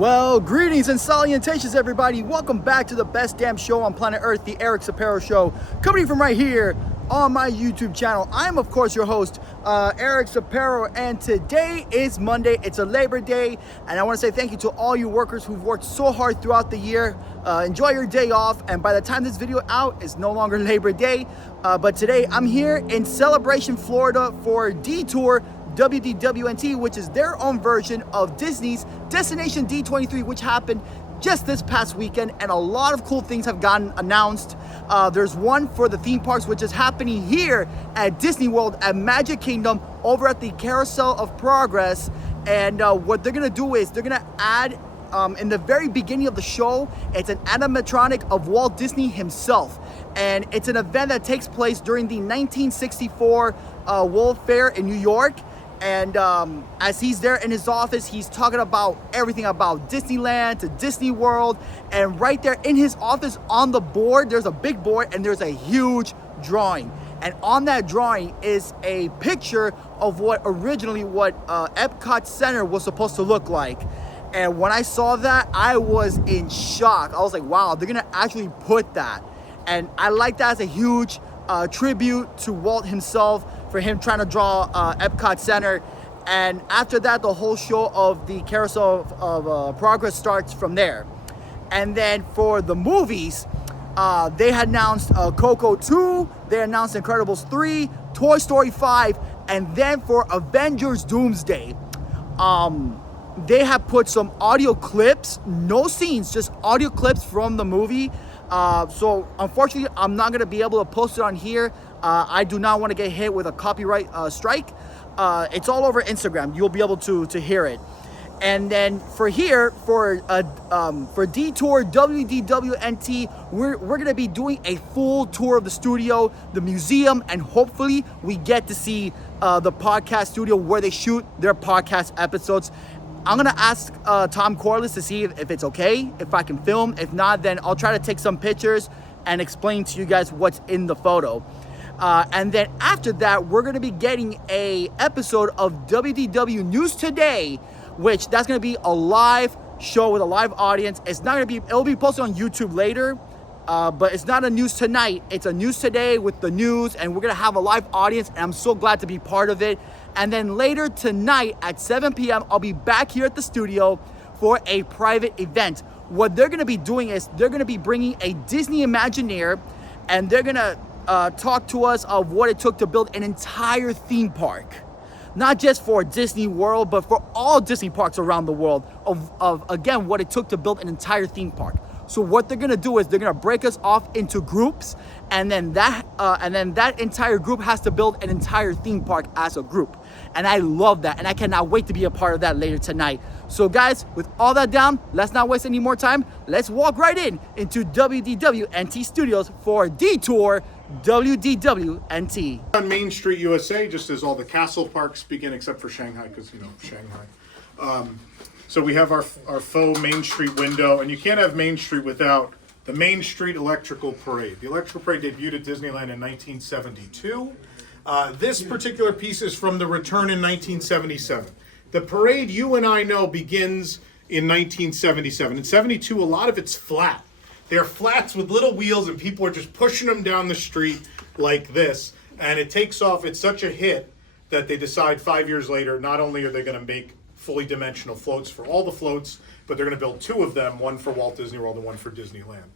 Well, greetings and salutations, everybody. Welcome back to the best damn show on planet Earth, the Erick Cepero Show, coming from right here on my YouTube channel. I'm, of course, your host, Erick Cepero, and today is Monday. It's a Labor Day, and I want to say thank you to all you workers who've worked so hard throughout the year. Enjoy your day off, and by the time this video out, it's no longer Labor Day, but today I'm here in Celebration, Florida for DETOUR WDWNT, which is their own version of Disney's Destination D23, which happened just this past weekend, and a lot of cool things have gotten announced. There's one for the theme parks, which is happening here at Disney World at Magic Kingdom over at the Carousel of Progress. And what they're gonna do is they're gonna add in the very beginning of the show, it's an animatronic of Walt Disney himself. And it's an event that takes place during the 1964 World Fair in New York. And as he's there in his office, he's talking about everything about Disneyland to Disney World. And right there in his office on the board, there's a big board and there's a huge drawing. And on that drawing is a picture of what Epcot Center was supposed to look like. And when I saw that, I was in shock. I was like, wow, they're gonna actually put that. And I like that as a huge tribute to Walt himself for him trying to draw Epcot Center. And after that, the whole show of the Carousel of Progress starts from there. And then for the movies, they had announced Coco 2, they announced Incredibles 3, Toy Story 5, and then for Avengers Doomsday, they have put some audio clips, no scenes, just audio clips from the movie. So unfortunately, I'm not gonna be able to post it on here. I do not want to get hit with a copyright strike. It's all over Instagram. You'll be able to hear it. And then for here, for DETOUR WDWNT, we're gonna be doing a full tour of the studio, the museum, and hopefully we get to see the podcast studio where they shoot their podcast episodes. I'm gonna ask Tom Corliss to see if it's okay, if I can film. If not, then I'll try to take some pictures and explain to you guys what's in the photo. And then after that, we're gonna be getting a episode of WDW News Today, which that's gonna be a live show with a live audience. It's not gonna be, it'll be posted on YouTube later, but it's not a news tonight. It's a news today with the news, and we're gonna have a live audience, and I'm so glad to be part of it. And then later tonight at 7 p.m., I'll be back here at the studio for a private event. What they're gonna be doing is they're gonna be bringing a Disney Imagineer, and they're gonna talk to us of what it took to build an entire theme park. Not just for Disney World, but for all Disney parks around the world, of again, what it took to build an entire theme park. So what they're gonna do is they're gonna break us off into groups, and then that entire group has to build an entire theme park as a group. And I love that, and I cannot wait to be a part of that later tonight. So guys, with all that down, let's not waste any more time. Let's walk right into WDWNT Studios for DETOUR WDWNT. On Main Street, USA, just as all the castle parks begin, except for Shanghai, because, you know, Shanghai. So we have our faux Main Street window, and you can't have Main Street without the Main Street Electrical Parade. The Electrical Parade debuted at Disneyland in 1972. This particular piece is from the return in 1977. The parade you and I know begins in 1977. In 72, a lot of it's flat. They're flats with little wheels, and people are just pushing them down the street like this. And it takes off. It's such a hit that they decide 5 years later, not only are they going to make fully dimensional floats for all the floats, but they're going to build two of them, one for Walt Disney World and one for Disneyland.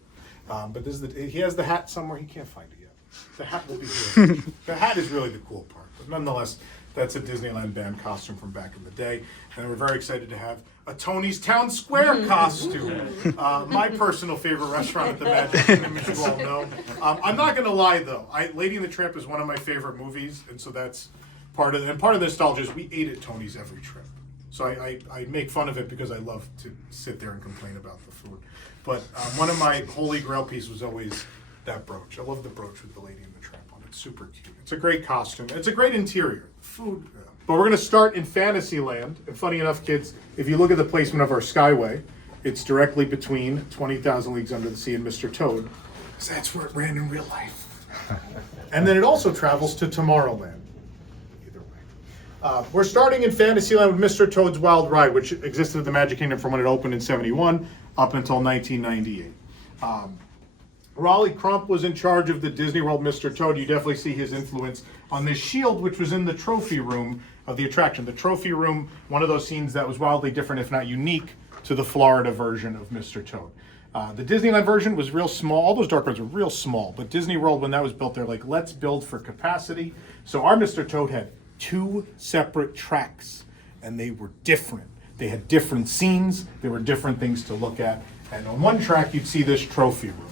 But this is he has the hat somewhere. He can't find it yet. The hat will be here. The hat is really the cool part. But nonetheless, that's a Disneyland band costume from back in the day. And we're very excited to have a Tony's Town Square costume. My personal favorite restaurant at the Magic Kingdom, as you all know. I'm not going to lie, though. Lady and the Tramp is one of my favorite movies, and so that's part of the nostalgia is we ate at Tony's every trip. So I make fun of it because I love to sit there and complain about the food. But one of my holy grail pieces was always that brooch. I love the brooch with the Lady and the Tramp on it. It's super cute. It's a great costume. It's a great interior. Food. But we're going to start in Fantasyland. And funny enough, kids, if you look at the placement of our Skyway, it's directly between 20,000 Leagues Under the Sea and Mr. Toad. Because that's where it ran in real life. And then it also travels to Tomorrowland. Either way. We're starting in Fantasyland with Mr. Toad's Wild Ride, which existed at the Magic Kingdom from when it opened in '71 up until 1998. Raleigh Crump was in charge of the Disney World Mr. Toad. You definitely see his influence on this shield, which was in the trophy room of the attraction. The trophy room, one of those scenes that was wildly different, if not unique, to the Florida version of Mr. Toad. The Disneyland version was real small. All those dark rides were real small, but Disney World, when that was built, they're like, let's build for capacity. So our Mr. Toad had 2 separate tracks, and they were different. They had different scenes. There were different things to look at. And on one track, you'd see this trophy room.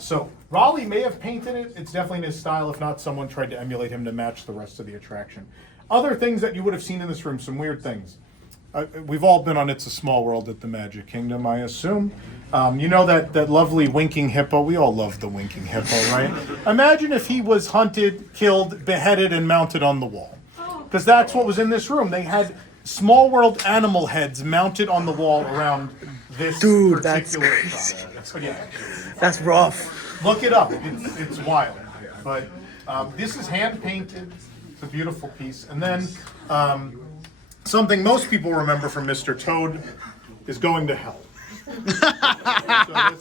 So Raleigh may have painted it. It's definitely in his style. If not, someone tried to emulate him to match the rest of the attraction. Other things that you would have seen in this room, some weird things. We've all been on It's a Small World at the Magic Kingdom, I assume. You know that lovely winking hippo? We all love the winking hippo, right? Imagine if he was hunted, killed, beheaded, and mounted on the wall. Because that's what was in this room. They had Small World animal heads mounted on the wall around this Dude, that's particular crazy. yeah. That's rough. Look it up. It's wild. But this is hand painted. It's a beautiful piece. And then something most people remember from Mr. Toad is going to hell. So that's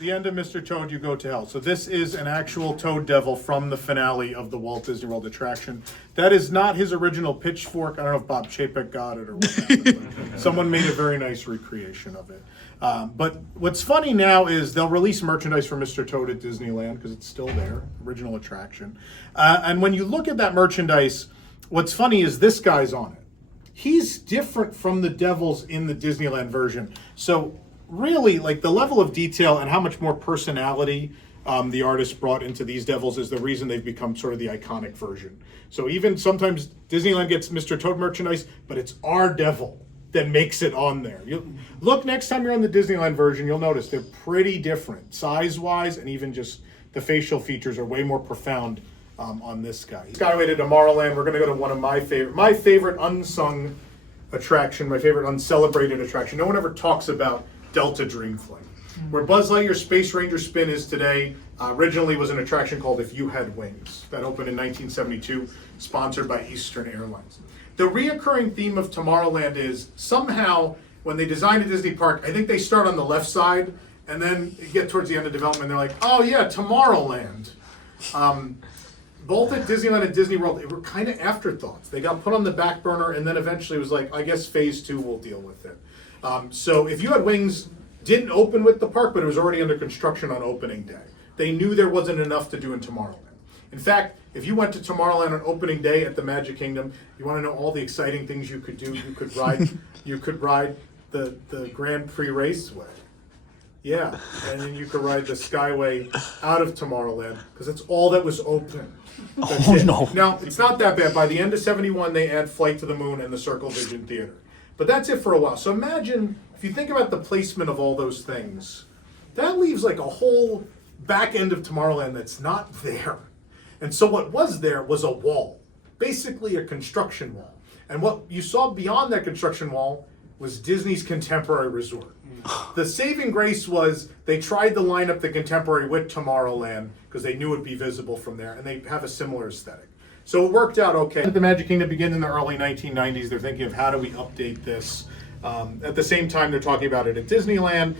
the end of Mr. Toad, you go to hell. So this is an actual Toad Devil from the finale of the Walt Disney World attraction. That is not his original pitchfork. I don't know if Bob Chapek got it or what. Someone made a very nice recreation of it. But what's funny now is they'll release merchandise for Mr. Toad at Disneyland because it's still there, original attraction. And when you look at that merchandise, what's funny is this guy's on it. He's different from the devils in the Disneyland version. So really, like, the level of detail and how much more personality the artist brought into these devils is the reason they've become sort of the iconic version. So even sometimes Disneyland gets Mr. Toad merchandise, but it's our devil that makes it on there. Look, next time you're on the Disneyland version, you'll notice they're pretty different, size-wise, and even just the facial features are way more profound on this guy. Skyway to Tomorrowland, we're going to go to one of my favorite unsung attraction, my favorite uncelebrated attraction. No one ever talks about Delta Dreamflight. Where Buzz Lightyear's Space Ranger spin is today, originally was an attraction called If You Had Wings. That opened in 1972, sponsored by Eastern Airlines. The reoccurring theme of Tomorrowland is somehow when they design a Disney park, I think they start on the left side and then get towards the end of development, they're like, oh yeah, Tomorrowland. Both at Disneyland and Disney World, they were kind of afterthoughts. They got put on the back burner and then eventually it was like, I guess phase 2 will deal with it. So If You Had Wings didn't open with the park, but it was already under construction on opening day. They knew there wasn't enough to do in Tomorrowland. In fact, if you went to Tomorrowland on opening day at the Magic Kingdom, you want to know all the exciting things you could do. You could ride the Grand Prix Raceway. Yeah, and then you could ride the Skyway out of Tomorrowland because that's all that was open. That's it. No. Now, it's not that bad. By the end of '71, they add Flight to the Moon and the Circle Vision Theater. But that's it for a while. So imagine, if you think about the placement of all those things, that leaves like a whole back end of Tomorrowland that's not there. And so what was there was a wall, basically a construction wall. And what you saw beyond that construction wall was Disney's Contemporary Resort. The saving grace was they tried to line up the Contemporary with Tomorrowland because they knew it would be visible from there, and they have a similar aesthetic. So it worked out okay. The Magic Kingdom began in the early 1990s. They're thinking of how do we update this. At the same time, they're talking about it at Disneyland.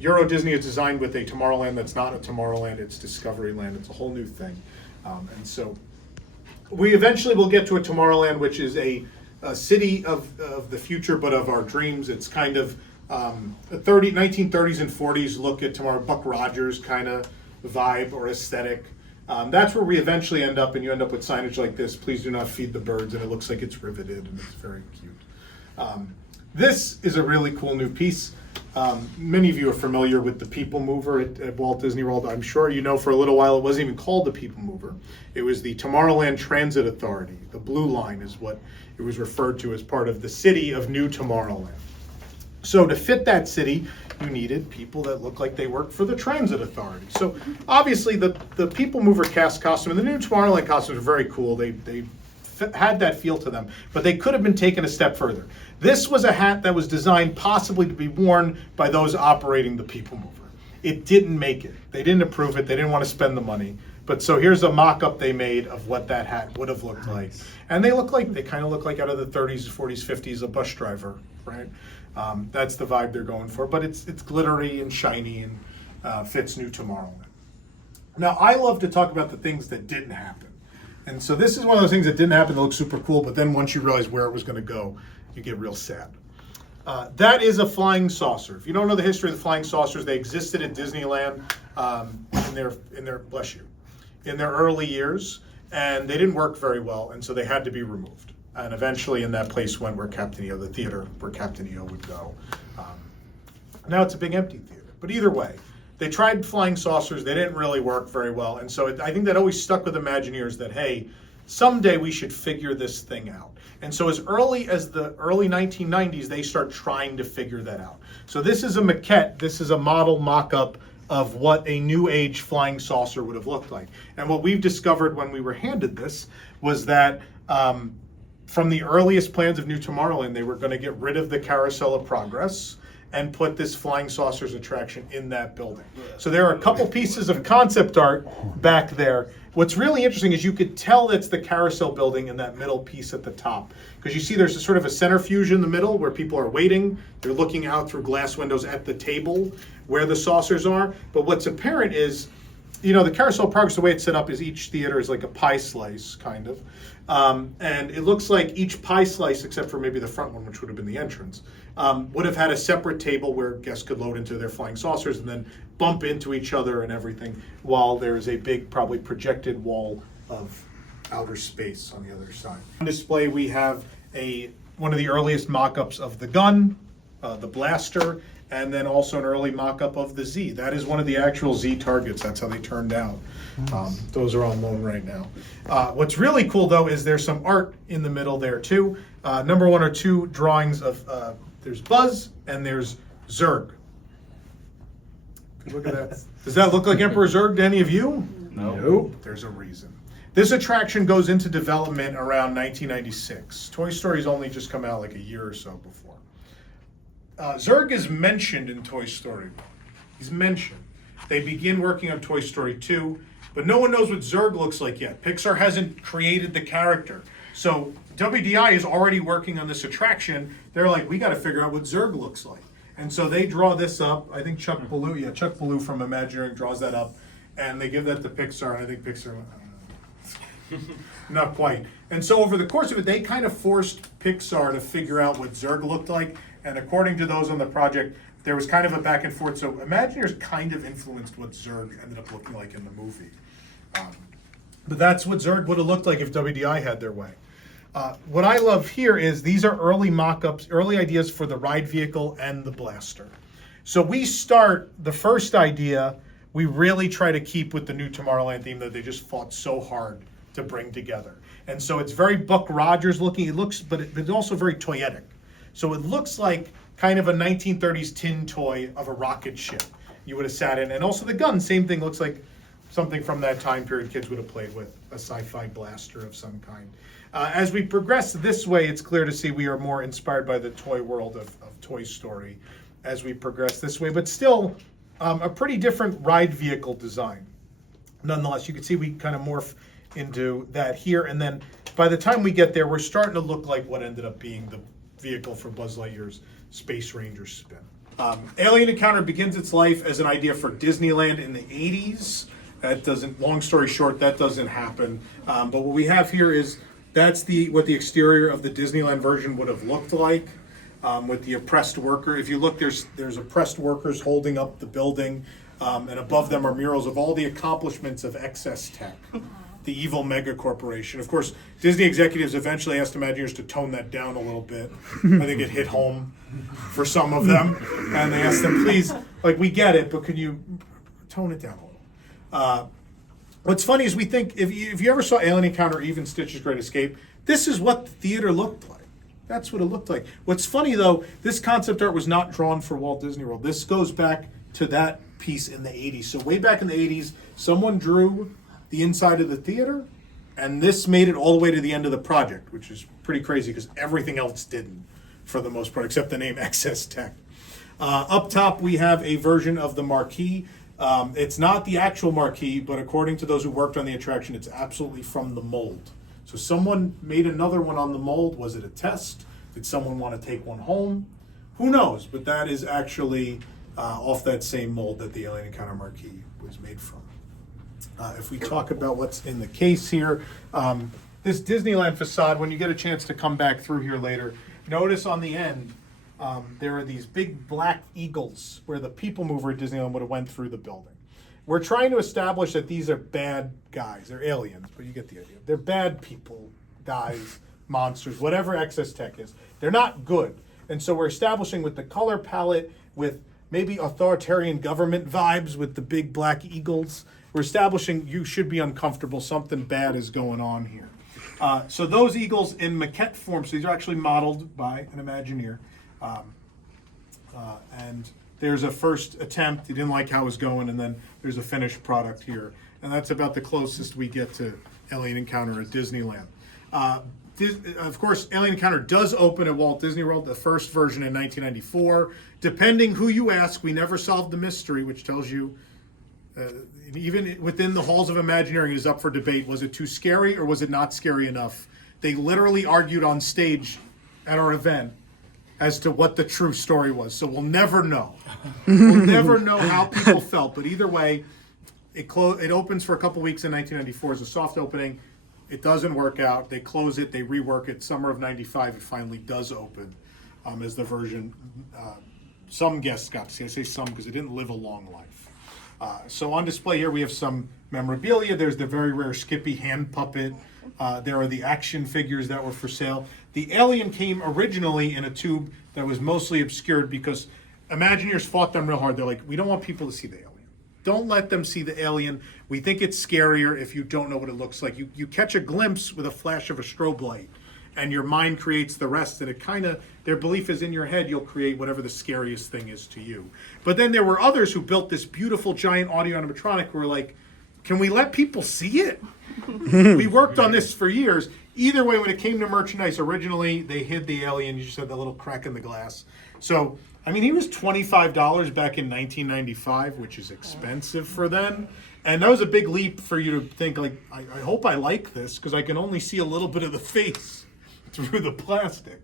Euro Disney is designed with a Tomorrowland that's not a Tomorrowland, it's Discoveryland. It's a whole new thing. And so we eventually will get to a Tomorrowland, which is a city of the future, but of our dreams. It's kind of a 1930s and 40s look at tomorrow, Buck Rogers kind of vibe or aesthetic. That's where we eventually end up, and you end up with signage like this, please do not feed the birds, and it looks like it's riveted, and it's very cute. This is a really cool new piece. Many of you are familiar with the People Mover at Walt Disney World. I'm sure you know for a little while it wasn't even called the People Mover. It was the Tomorrowland Transit Authority. The Blue Line is what it was referred to as part of the city of New Tomorrowland. So to fit that city, you needed people that looked like they worked for the Transit Authority. So obviously the People Mover cast costume and the new Tomorrowland costumes are very cool. They had that feel to them, but they could have been taken a step further. This was a hat that was designed possibly to be worn by those operating the People Mover. It didn't make it. They didn't approve it. They didn't want to spend the money. But so here's a mock-up they made of what that hat would have looked like. And they kind of look like out of the 30s, 40s, 50s, a bus driver, right? That's the vibe they're going for. But it's glittery and shiny and fits New Tomorrowland. Now, I love to talk about the things that didn't happen. And so this is one of those things that didn't happen that looks super cool, but then once you realize where it was going to go, you get real sad. That is a flying saucer. If you don't know the history of the flying saucers, they existed at Disneyland in their early years, and they didn't work very well, and so they had to be removed. And eventually, in that place went where Captain EO, the theater where Captain EO would go. Now it's a big empty theater. But either way, they tried flying saucers. They didn't really work very well, and so I think that always stuck with Imagineers that, hey, someday we should figure this thing out. And so as early as the early 1990s, they start trying to figure that out. So this is a maquette. This is a model mock-up of what a new age flying saucer would have looked like. And what we've discovered when we were handed this was that from the earliest plans of New Tomorrowland, they were going to get rid of the Carousel of Progress and put this flying saucers attraction in that building. So there are a couple pieces of concept art back there. What's really interesting is you could tell that's the Carousel building in that middle piece at the top. Because you see there's a sort of a centrifuge in the middle where people are waiting. They're looking out through glass windows at the table where the saucers are. But what's apparent is, you know, the Carousel of Progress, the way it's set up is each theater is like a pie slice, kind of. And it looks like each pie slice, except for maybe the front one, which would have been the entrance, would have had a separate table where guests could load into their flying saucers and then bump into each other and everything, while there's a big, probably projected wall of outer space on the other side. On display, we have one of the earliest mock-ups of the gun, the blaster, and then also an early mock-up of the Z. That is one of the actual Z targets. That's how they turned out. Those are on loan right now. What's really cool, though, is there's some art in the middle there, too. Number one are two drawings of, there's Buzz and there's Zurg. Look at that. Does that look like Emperor Zurg to any of you? No. Nope. There's a reason. This attraction goes into development around 1996. Toy Story's only just come out like a year or so before. Zurg is mentioned in Toy Story. He's mentioned. They begin working on Toy Story 2, but no one knows what Zurg looks like yet. Pixar hasn't created the character. So WDI is already working on this attraction. They're like, we got to figure out what Zurg looks like. And so they draw this up. I think Chuck Ballou from Imagineering draws that up, and they give that to Pixar, and I think Pixar went, not quite. And so over the course of it, they kind of forced Pixar to figure out what Zurg looked like. And according to those on the project, there was kind of a back and forth. So Imagineers kind of influenced what Zurg ended up looking like in the movie. But that's what Zurg would have looked like if WDI had their way. What I love here is these are early mock-ups, early ideas for the ride vehicle and the blaster. So we start, the first idea, we really try to keep with the New Tomorrowland theme that they just fought so hard to bring together. And so it's very Buck Rogers looking, it looks, but it's also very toyetic. So it looks like kind of a 1930s tin toy of a rocket ship you would have sat in. And also the gun, same thing, looks like something from that time period kids would have played with, a sci-fi blaster of some kind. As we progress this way, it's clear to see we are more inspired by the toy world of Toy Story as we progress this way, but still a pretty different ride vehicle design. Nonetheless, you can see we kind of morph into that here, and then by the time we get there, we're starting to look like what ended up being the vehicle for Buzz Lightyear's Space Ranger spin. Alien Encounter begins its life as an idea for Disneyland in the 80s. That doesn't, long story short, that doesn't happen. But what we have here is that's what the exterior of the Disneyland version would have looked like, with the oppressed worker. If you look, there's oppressed workers holding up the building, and above them are murals of all the accomplishments of Excess Tech, the evil mega corporation. Of course, Disney executives eventually asked Imagineers to tone that down a little bit. I think it hit home for some of them, and they asked them, please, like, we get it, but can you tone it down a little? What's funny is we think, if you ever saw Alien Encounter or even Stitch's Great Escape, this is what the theater looked like. That's what it looked like. What's funny, though, this concept art was not drawn for Walt Disney World. This goes back to that piece in the 80s. So way back in the 80s, someone drew the inside of the theater, and this made it all the way to the end of the project, which is pretty crazy because everything else didn't, for the most part, except the name Excess Tech. Up top, we have a version of the marquee. It's not the actual marquee, but according to those who worked on the attraction, it's absolutely from the mold. So someone made another one on the mold. Was it a test? Did someone want to take one home? Who knows? But that is actually off that same mold that the Alien Encounter marquee was made from. If we talk about what's in the case here, this Disneyland facade, when you get a chance to come back through here later, notice on the end, there are these big black eagles where the people mover at Disneyland would have went through the building. We're trying to establish that these are bad guys. They're aliens, but you get the idea. They're bad people, guys, monsters, whatever excess tech is. They're not good. And so we're establishing with the color palette, with maybe authoritarian government vibes with the big black eagles, we're establishing you should be uncomfortable. Something bad is going on here. So those eagles in maquette form, so these are actually modeled by an Imagineer. And there's a first attempt. He didn't like how it was going, and then there's a finished product here. And that's about the closest we get to Alien Encounter at Disneyland. Of course, Alien Encounter does open at Walt Disney World, the first version in 1994. Depending who you ask, we never solved the mystery, which tells you, even within the halls of Imagineering, it is up for debate. Was it too scary or was it not scary enough? They literally argued on stage at our event as to what the true story was. So we'll never know. We'll never know how people felt. But either way, it opens for a couple weeks in 1994 as a soft opening. It doesn't work out. They close it. They rework it. Summer of '95, it finally does open as the version some guests got to see. I say some because it didn't live a long life. So on display here, we have some memorabilia. There's the very rare Skippy hand puppet. There are the action figures that were for sale. The alien came originally in a tube that was mostly obscured because Imagineers fought them real hard. They're like, we don't want people to see the alien. Don't let them see the alien. We think it's scarier if you don't know what it looks like. You catch a glimpse with a flash of a strobe light, and your mind creates the rest. And it kind of, their belief is in your head, you'll create whatever the scariest thing is to you. But then there were others who built this beautiful giant audio animatronic who were like, can we let people see it? We worked on this for years. Either way, when it came to merchandise, originally they hid the alien. You just had the little crack in the glass. So, I mean, he was $25 back in 1995, which is expensive for then. And that was a big leap for you to think, like, I hope I like this because I can only see a little bit of the face through the plastic.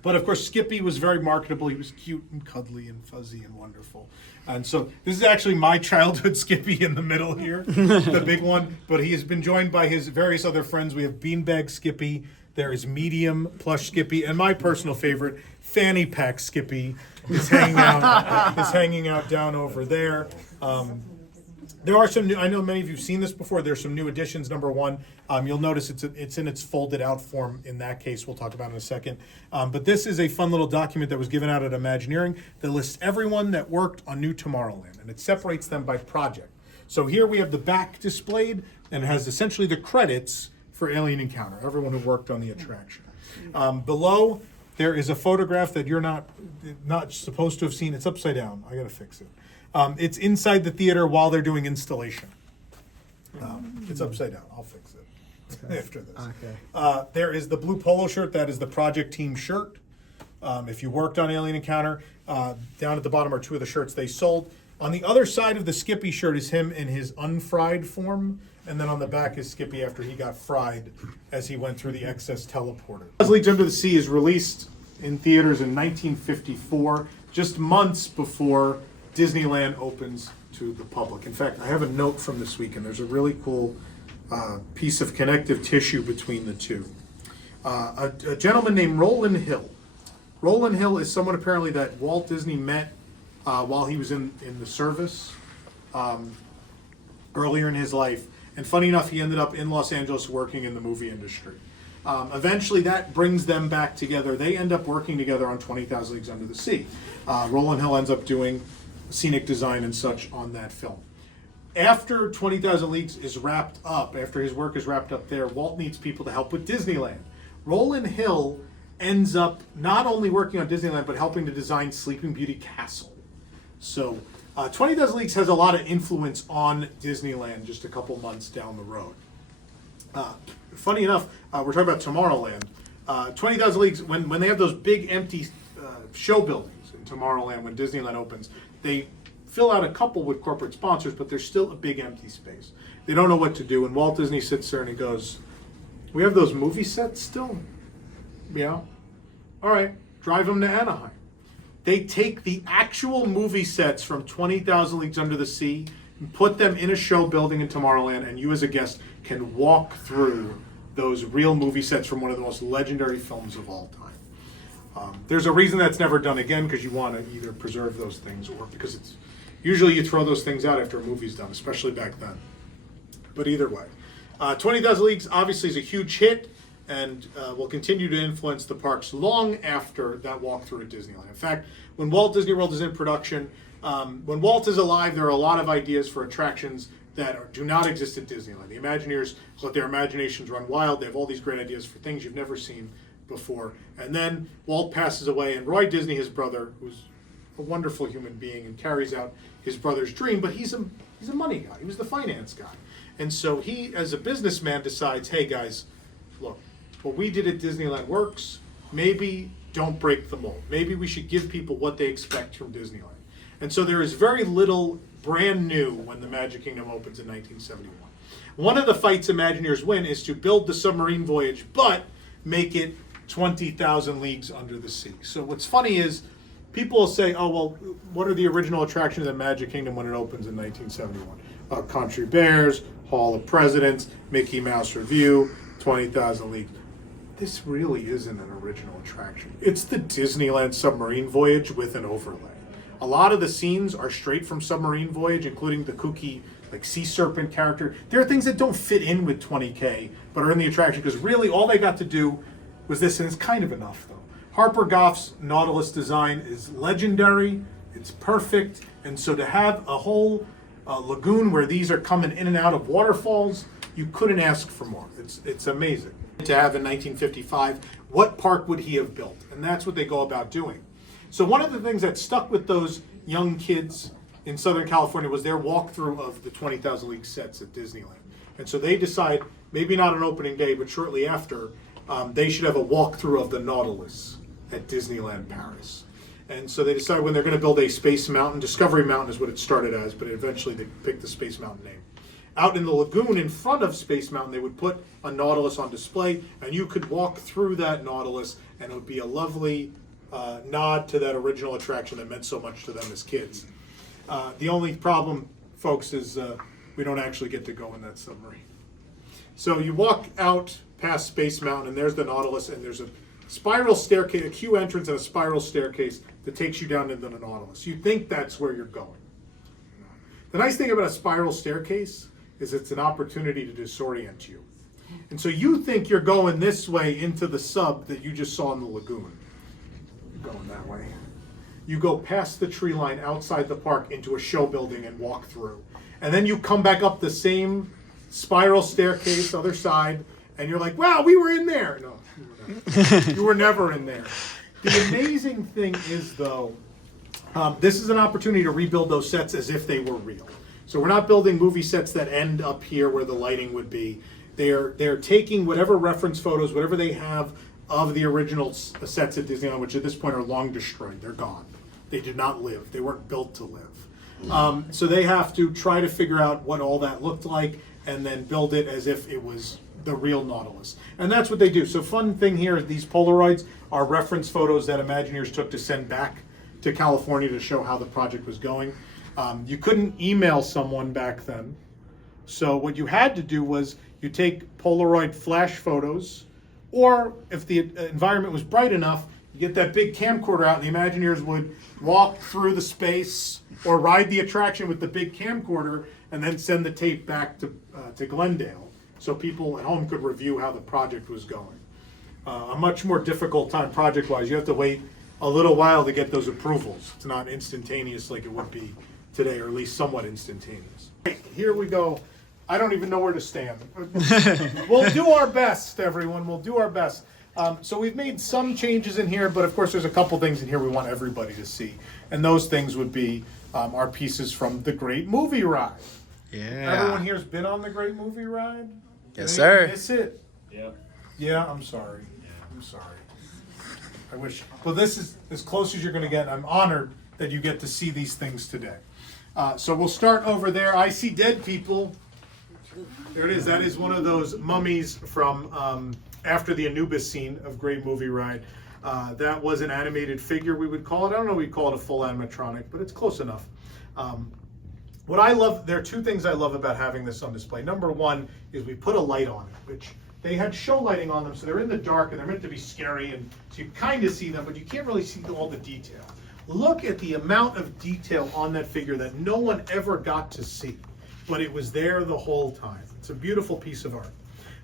But of course, Skippy was very marketable. He was cute and cuddly and fuzzy and wonderful. And so this is actually my childhood Skippy in the middle here, the big one. But he has been joined by his various other friends. We have Beanbag Skippy. There is Medium Plush Skippy. And my personal favorite, Fanny Pack Skippy, is hanging out down over there. There are some new, I know many of you have seen this before, there's some new additions. Number one, you'll notice it's in its folded out form in that case, we'll talk about in a second. But this is a fun little document that was given out at Imagineering that lists everyone that worked on New Tomorrowland, and it separates them by project. So here we have the back displayed, and it has essentially the credits for Alien Encounter, everyone who worked on the attraction. Below, there is a photograph that you're not supposed to have seen. It's upside down. I gotta fix it. It's inside the theater while they're doing installation. It's upside down. I'll fix it after this. Okay. There is the blue polo shirt. That is the project team shirt. If you worked on Alien Encounter, down at the bottom are two of the shirts they sold. On the other side of the Skippy shirt is him in his unfried form, and then on the back is Skippy after he got fried as he went through the excess teleporter. Leagues Under the Sea is released in theaters in 1954, just months before Disneyland opens to the public. In fact, I have a note from this week, and there's a really cool piece of connective tissue between the two. A gentleman named Roland Hill. Roland Hill is someone apparently that Walt Disney met while he was in the service earlier in his life. And funny enough, he ended up in Los Angeles working in the movie industry. Eventually, that brings them back together. They end up working together on 20,000 Leagues Under the Sea. Roland Hill ends up doing scenic design and such on that film. After 20,000 Leagues is wrapped up, after his work is wrapped up there, Walt needs people to help with Disneyland. Roland Hill ends up not only working on Disneyland, but helping to design Sleeping Beauty Castle. So 20,000 Leagues has a lot of influence on Disneyland just a couple months down the road. Funny enough, we're talking about Tomorrowland. 20,000 Leagues, when they have those big empty show buildings in Tomorrowland when Disneyland opens, they fill out a couple with corporate sponsors, but there's still a big empty space. They don't know what to do, and Walt Disney sits there and he goes, "We have those movie sets still? Yeah. All right, drive them to Anaheim." They take the actual movie sets from 20,000 Leagues Under the Sea and put them in a show building in Tomorrowland, and you as a guest can walk through those real movie sets from one of the most legendary films of all time. There's a reason that's never done again, because you want to either preserve those things or because it's usually you throw those things out after a movie's done, especially back then. But either way, 20,000 Leagues obviously is a huge hit and will continue to influence the parks long after that walkthrough at Disneyland. In fact, when Walt Disney World is in production, when Walt is alive, there are a lot of ideas for attractions that do not exist at Disneyland. The Imagineers let their imaginations run wild. They have all these great ideas for things you've never seen before. And then Walt passes away, and Roy Disney, his brother, who's a wonderful human being and carries out his brother's dream, but he's a money guy. He was the finance guy. And so he, as a businessman, decides, hey guys, look, what we did at Disneyland works. Maybe don't break the mold. Maybe we should give people what they expect from Disneyland. And so there is very little brand new when the Magic Kingdom opens in 1971. One of the fights Imagineers win is to build the submarine voyage, but make it 20,000 leagues under the sea. So what's funny is people will say, oh, well, what are the original attractions at Magic Kingdom when it opens in 1971? Country Bears, Hall of Presidents, Mickey Mouse Revue, 20,000 Leagues. This really isn't an original attraction. It's the Disneyland Submarine Voyage with an overlay. A lot of the scenes are straight from Submarine Voyage, including the kooky like sea serpent character. There are things that don't fit in with 20K, but are in the attraction because really all they got to do was this, and it's kind of enough though. Harper Goff's Nautilus design is legendary, it's perfect, and so to have a whole lagoon where these are coming in and out of waterfalls, you couldn't ask for more. It's amazing. To have in 1955, what park would he have built? And that's what they go about doing. So one of the things that stuck with those young kids in Southern California was their walkthrough of the 20,000 League sets at Disneyland. And so they decide, maybe not on opening day, but shortly after, they should have a walkthrough of the Nautilus at Disneyland Paris. And so they decide when they're going to build a Space Mountain. Discovery Mountain is what it started as, but eventually they picked the Space Mountain name. Out in the lagoon in front of Space Mountain, they would put a Nautilus on display, and you could walk through that Nautilus, and it would be a lovely nod to that original attraction that meant so much to them as kids. The only problem, folks, is we don't actually get to go in that submarine. So you walk out past Space Mountain, and there's the Nautilus, and there's a spiral staircase, a queue entrance and a spiral staircase that takes you down into the Nautilus. You think that's where you're going. The nice thing about a spiral staircase is it's an opportunity to disorient you. And so you think you're going this way into the sub that you just saw in the lagoon. You're going that way. You go past the tree line outside the park into a show building and walk through. And then you come back up the same spiral staircase, other side, and you're like, wow, we were in there. No, you were never. You were never in there. The amazing thing is, though, this is an opportunity to rebuild those sets as if they were real. So we're not building movie sets that end up here where the lighting would be. They're taking whatever reference photos, whatever they have of the original sets at Disneyland, which at this point are long destroyed. They're gone. They did not live. They weren't built to live. So they have to try to figure out what all that looked like and then build it as if it was the real Nautilus. And that's what they do. So fun thing here is these Polaroids are reference photos that Imagineers took to send back to California to show how the project was going. You couldn't email someone back then. So what you had to do was you take Polaroid flash photos, or if the environment was bright enough, you get that big camcorder out, and the Imagineers would walk through the space or ride the attraction with the big camcorder and then send the tape back to Glendale so people at home could review how the project was going. A much more difficult time project-wise. You have to wait a little while to get those approvals. It's not instantaneous like it would be today, or at least somewhat instantaneous. Here we go. I don't even know where to stand. We'll do our best, everyone. We'll do our best. So we've made some changes in here, but of course there's a couple things in here we want everybody to see. And those things would be our pieces from the Great Movie Ride. Yeah. Everyone here's been on the Great Movie Ride? Yes, sir. Miss it? Yeah. Yeah, I'm sorry. I'm sorry. I wish. Well, this is as close as you're going to get. I'm honored that you get to see these things today. So we'll start over there. I see dead people. There it is. That is one of those mummies from after the Anubis scene of Great Movie Ride. That was an animated figure, we would call it. I don't know if we'd call it a full animatronic, but it's close enough. What I love, there are two things I love about having this on display. Number one is we put a light on it, which they had show lighting on them, so they're in the dark and they're meant to be scary, and so you kind of see them, but you can't really see all the detail. Look at the amount of detail on that figure that no one ever got to see, but it was there the whole time. It's a beautiful piece of art.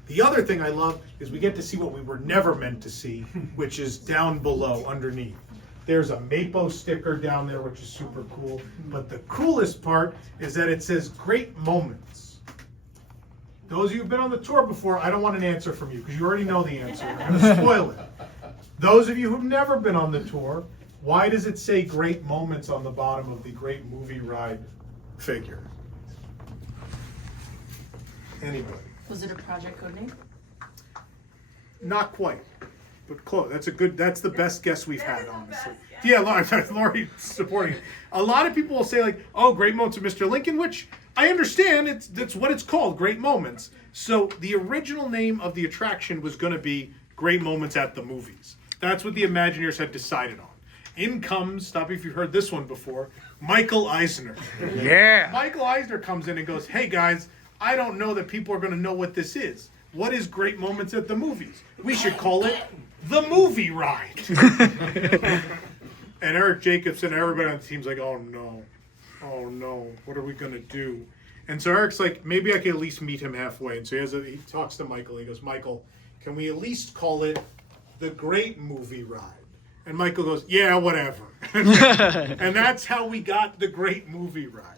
The other thing I love is we get to see what we were never meant to see, which is down below, underneath. There's a Mapo sticker down there, which is super cool. But the coolest part is that it says Great Moments. Those of you who've been on the tour before, I don't want an answer from you because you already know the answer. I'm going to spoil it. Those of you who've never been on the tour, why does it say Great Moments on the bottom of the Great Movie Ride figure? Anybody? Was it a project code name? Not quite, but close. That's the best guess we've had, honestly. Yeah, Lori supporting it. A lot of people will say like, oh, Great Moments of Mr. Lincoln, which I understand, that's what it's called, Great Moments. So the original name of the attraction was going to be Great Moments at the Movies. That's what the Imagineers had decided on. In comes, stop me if you've heard this one before, Michael Eisner. Yeah. Michael Eisner comes in and goes, hey guys, I don't know that people are going to know what this is. What is Great Moments at the Movies? We should call it The Movie Ride. And Eric Jacobson and everybody on the team's like, oh no, what are we going to do? And so Eric's like, maybe I can at least meet him halfway. And so he talks to Michael. He goes, Michael, can we at least call it The Great Movie Ride? And Michael goes, yeah, whatever. And that's how we got The Great Movie Ride.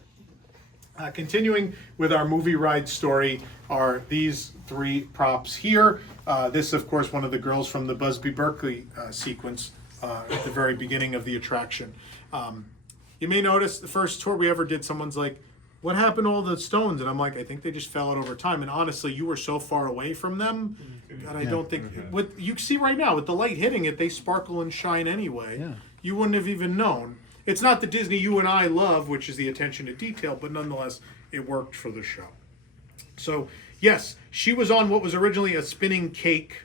Continuing with our movie ride story are these three props here. This, of course, one of the girls from the Busby Berkeley sequence at the very beginning of the attraction. You may notice the first tour we ever did, someone's like, what happened to all the stones? And I'm like, I think they just fell out over time. And honestly, you were so far away from them that I don't think, what you see right now, with the light hitting it, they sparkle and shine anyway. Yeah. You wouldn't have even known. It's not the Disney you and I love, which is the attention to detail, but nonetheless, it worked for the show. So, yes, she was on what was originally a spinning cake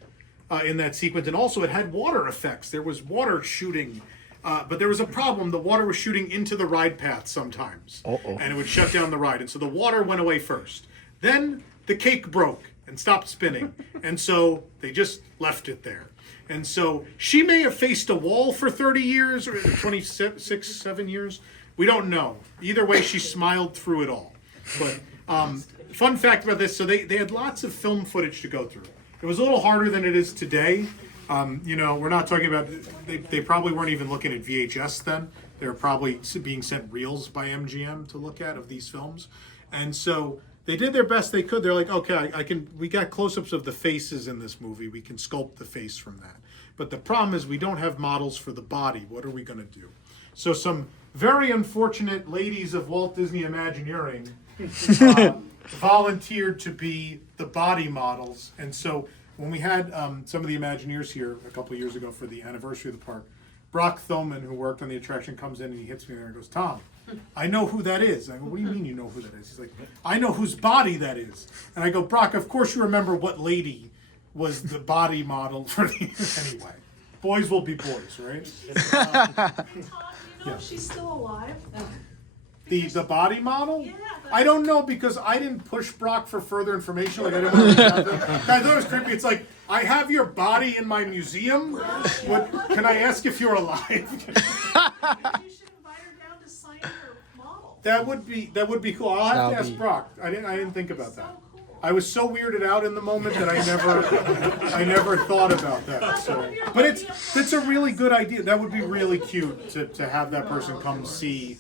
in that sequence, and also it had water effects. There was water shooting, but there was a problem. The water was shooting into the ride path sometimes, and it would shut down the ride. And so the water went away first. Then the cake broke and stopped spinning, and so they just left it there. And so she may have faced a wall for 30 years or 26, 7 years. We don't know. Either way, she smiled through it all. But fun fact about this, so they had lots of film footage to go through. It was a little harder than it is today. We're not talking about, they probably weren't even looking at VHS then. They were probably being sent reels by MGM to look at of these films. And so they did their best they could. They're like, okay, we got close-ups of the faces in this movie. We can sculpt the face from that. But the problem is we don't have models for the body. What are we going to do? So some very unfortunate ladies of Walt Disney Imagineering volunteered to be the body models. And so when we had some of the Imagineers here a couple of years ago for the anniversary of the park, Brock Thoman, who worked on the attraction, comes in and he hits me there and goes, Tom, I know who that is. I go, what do you mean you know who that is? He's like, I know whose body that is. And I go, Brock, of course you remember what lady was the body model for the... Anyway, boys will be boys, right? If she's still alive. The body model? Yeah. I don't know because I didn't push Brock for further information. Like I didn't want to I thought it was creepy. It's like, I have your body in my museum. What? Can I ask if you're alive? You should invite her down to sign her model. That would be cool. I'll have to ask Brock. I didn't think about that. I was so weirded out in the moment that I never thought about that. So, but it's a really good idea. That would be really cute to have that person come see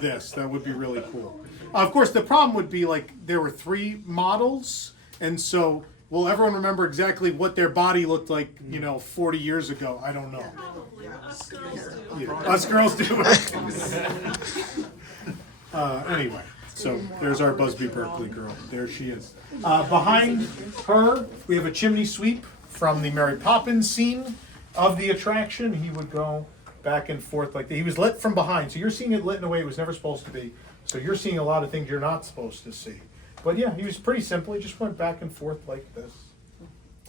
this. That would be really cool. Of course, the problem would be like there were 3 models, and so will everyone remember exactly what their body looked like? 40 years ago. I don't know. Probably. Us girls do. Yeah, us girls do. Anyway. So there's our Busby Berkeley girl. There she is. Behind her, we have a chimney sweep from the Mary Poppins scene of the attraction. He would go back and forth like that. He was lit from behind, so you're seeing it lit in a way it was never supposed to be. So you're seeing a lot of things you're not supposed to see. But yeah, he was pretty simple. He just went back and forth like this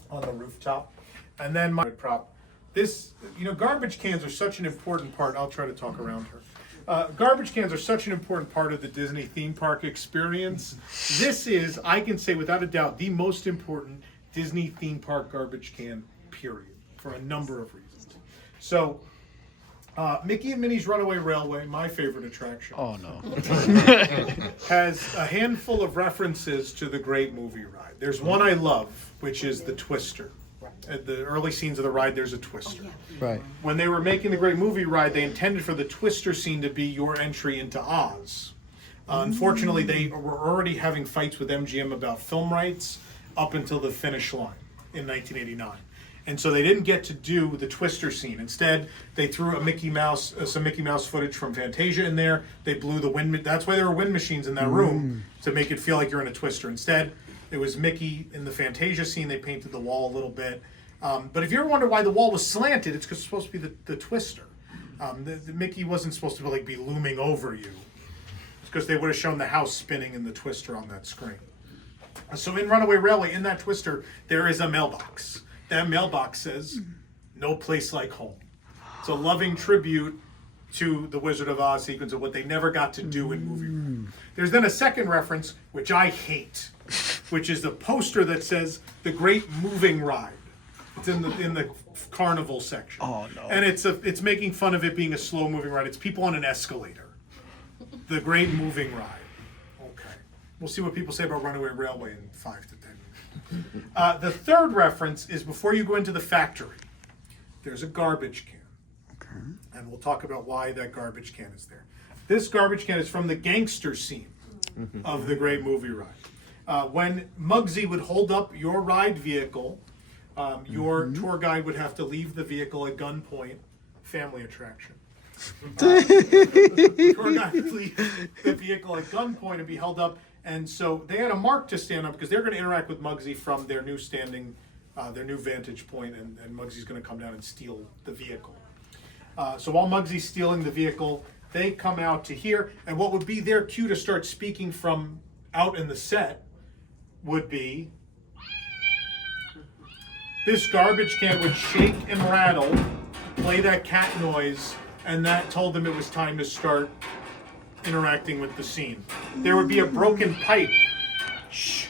on the rooftop. And then my prop. This, garbage cans are such an important part. I'll try to talk around her. Garbage cans are such an important part of the Disney theme park experience. This is, I can say without a doubt, the most important Disney theme park garbage can, period, for a number of reasons. So, Mickey and Minnie's Runaway Railway, my favorite attraction. Oh no. Has a handful of references to the Great Movie Ride. There's one I love, which is the Twister. At the early scenes of the ride, there's a Twister. Right. When they were making the Great Movie Ride, they intended for the Twister scene to be your entry into Oz. Unfortunately, they were already having fights with MGM about film rights up until the finish line in 1989. And so they didn't get to do the Twister scene. Instead, they threw some Mickey Mouse footage from Fantasia in there. They blew the wind. That's why there were wind machines in that room, to make it feel like you're in a Twister. Instead, it was Mickey in the Fantasia scene. They painted the wall a little bit. But if you ever wonder why the wall was slanted, it's because it's supposed to be the Twister. The Mickey wasn't supposed to be looming over you. It's because they would have shown the house spinning and the Twister on that screen. So in Runaway Railway, in that Twister, there is a mailbox. That mailbox says, "No place like home." It's a loving tribute to the Wizard of Oz sequence of what they never got to do in movie. There's then a second reference, which I hate, which is the poster that says "The Great Moving Ride." It's in the carnival section. Oh no. And it's making fun of it being a slow moving ride. It's people on an escalator. The Great Moving Ride. Okay. We'll see what people say about Runaway Railway in 5 to 10 minutes. The third reference is before you go into the factory, there's a garbage can. Okay. And we'll talk about why that garbage can is there. This garbage can is from the gangster scene of the Great Movie Ride. When Muggsy would hold up your ride vehicle, your tour guide would have to leave the vehicle at gunpoint. Family attraction. Tour guide would leave the vehicle at gunpoint and be held up. And so they had a mark to stand up because they're going to interact with Muggsy from their new standing, their new vantage point, and Muggsy's going to come down and steal the vehicle. So while Muggsy's stealing the vehicle, they come out to here, and what would be their cue to start speaking from out in the set would be this garbage can would shake and rattle, play that cat noise, and that told them it was time to start interacting with the scene. There would be a broken pipe. Shh.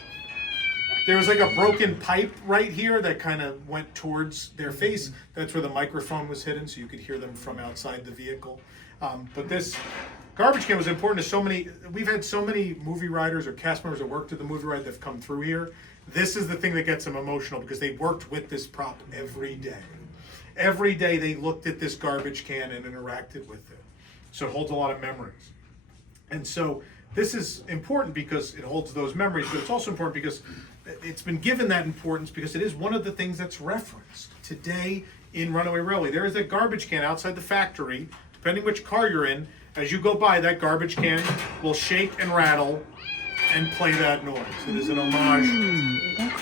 There was like a broken pipe right here that kind of went towards their face. That's where the microphone was hidden, so you could hear them from outside the vehicle. But this garbage can was important to so many. We've had so many movie writers or cast members that worked at the movie ride that have come through here. This is the thing that gets them emotional because they worked with this prop every day. Every day they looked at this garbage can and interacted with it. So it holds a lot of memories. And so this is important because it holds those memories, but it's also important because it's been given that importance because it is one of the things that's referenced today in Runaway Railway. There is a garbage can outside the factory, depending which car you're in. As you go by, that garbage can will shake and rattle and play that noise. It is an homage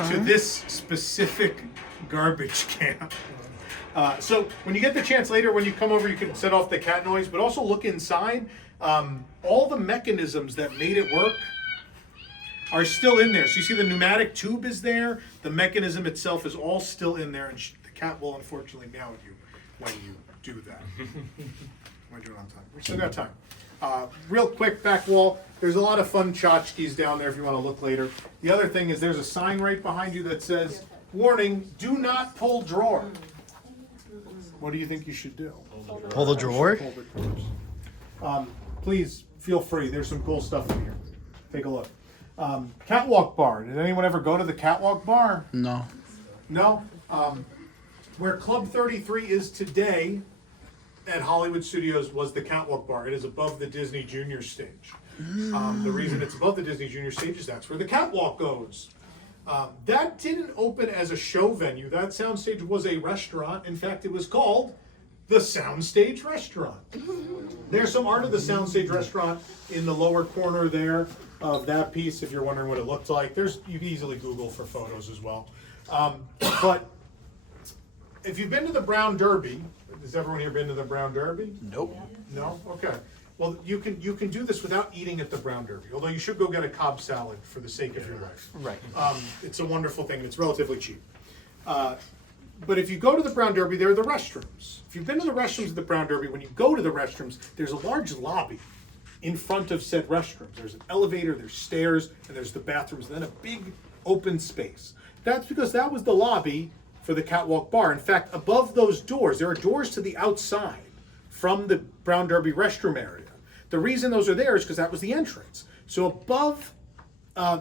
to this specific garbage can. So when you get the chance later, when you come over, you can set off the cat noise, but also look inside. All the mechanisms that made it work are still in there. So you see the pneumatic tube is there. The mechanism itself is all still in there, and the cat will unfortunately meow at you when you do that. Am I doing it on time? We still got time. Real quick, back wall. There's a lot of fun tchotchkes down there if you want to look later. The other thing is there's a sign right behind you that says, "Warning, do not pull drawer." What do you think you should do? Pull the drawer? Pull the drawers. Please feel free. There's some cool stuff in here. Take a look. Catwalk bar. Did anyone ever go to the catwalk bar? No. No? Where Club 33 is today at Hollywood Studios was the catwalk bar. It is above the Disney Junior stage. The reason it's above the Disney Junior stage is that's where the catwalk goes. That didn't open as a show venue. That soundstage was a restaurant. In fact, it was called the Soundstage Restaurant. There's some art of the Soundstage Restaurant in the lower corner there of that piece, if you're wondering what it looked like. You can easily Google for photos as well. But if you've been to the Brown Derby, has everyone here been to the Brown Derby? Nope. No? Okay. Well, you can do this without eating at the Brown Derby, although you should go get a Cobb salad for the sake of your life. Right. It's a wonderful thing, and it's relatively cheap. But if you go to the Brown Derby, there are the restrooms. If you've been to the restrooms of the Brown Derby, when you go to the restrooms, there's a large lobby in front of said restrooms. There's an elevator, there's stairs, and there's the bathrooms, and then a big open space. That's because that was the lobby for the Catwalk Bar. In fact, above those doors, there are doors to the outside from the Brown Derby restroom area. The reason those are there is because that was the entrance. So above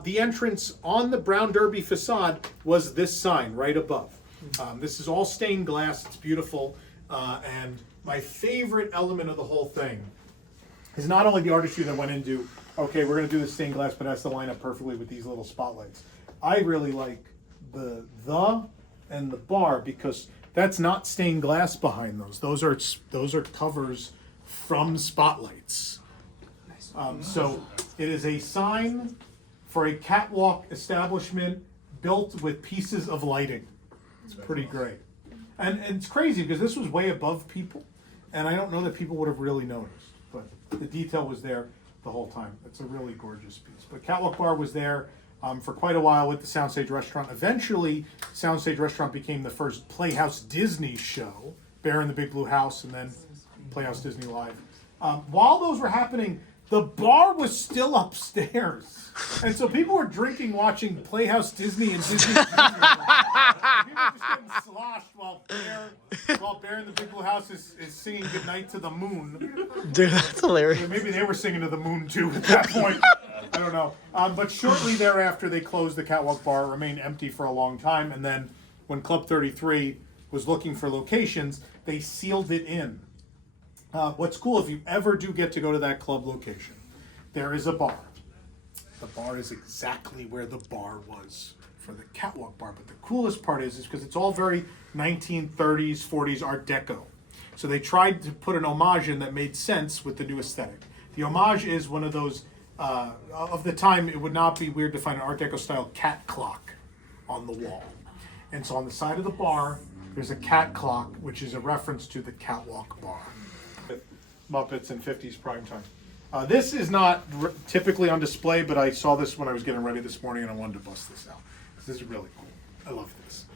the entrance on the Brown Derby facade was this sign right above. This is all stained glass, it's beautiful, and my favorite element of the whole thing is not only the artistry that went into, okay, we're gonna do the stained glass, but it has to line up perfectly with these little spotlights. I really like the and the bar because that's not stained glass behind those. Those are covers from spotlights. So it is a sign for a catwalk establishment built with pieces of lighting. It's pretty great. And it's crazy because this was way above people, and I don't know that people would have really noticed, but the detail was there the whole time. It's a really gorgeous piece. But Catwalk Bar was there for quite a while with the Soundstage Restaurant. Eventually, Soundstage Restaurant became the first Playhouse Disney show, Bear in the Big Blue House, and then Playhouse Disney Live. While those were happening, the bar was still upstairs. And so people were drinking, watching Playhouse Disney and Disney Junior. People were just getting sloshed while Bear in the Big Blue House is singing Goodnight to the Moon. Dude, that's hilarious. Or maybe they were singing to the moon too at that point. I don't know. But shortly thereafter, they closed the Catwalk Bar. It remained empty for a long time. And then when Club 33 was looking for locations, they sealed it in. What's cool, if you ever do get to go to that club location, there is a bar. The bar is exactly where the bar was for the Catwalk Bar. But the coolest part is because it's all very 1930s, 40s Art Deco. So they tried to put an homage in that made sense with the new aesthetic. The homage is one of those, of the time, it would not be weird to find an Art Deco style cat clock on the wall. And so on the side of the bar, there's a cat clock, which is a reference to the Catwalk Bar. Muppets and 50s primetime. This is not typically on display, but I saw this when I was getting ready this morning and I wanted to bust this out. This is really cool. I love this.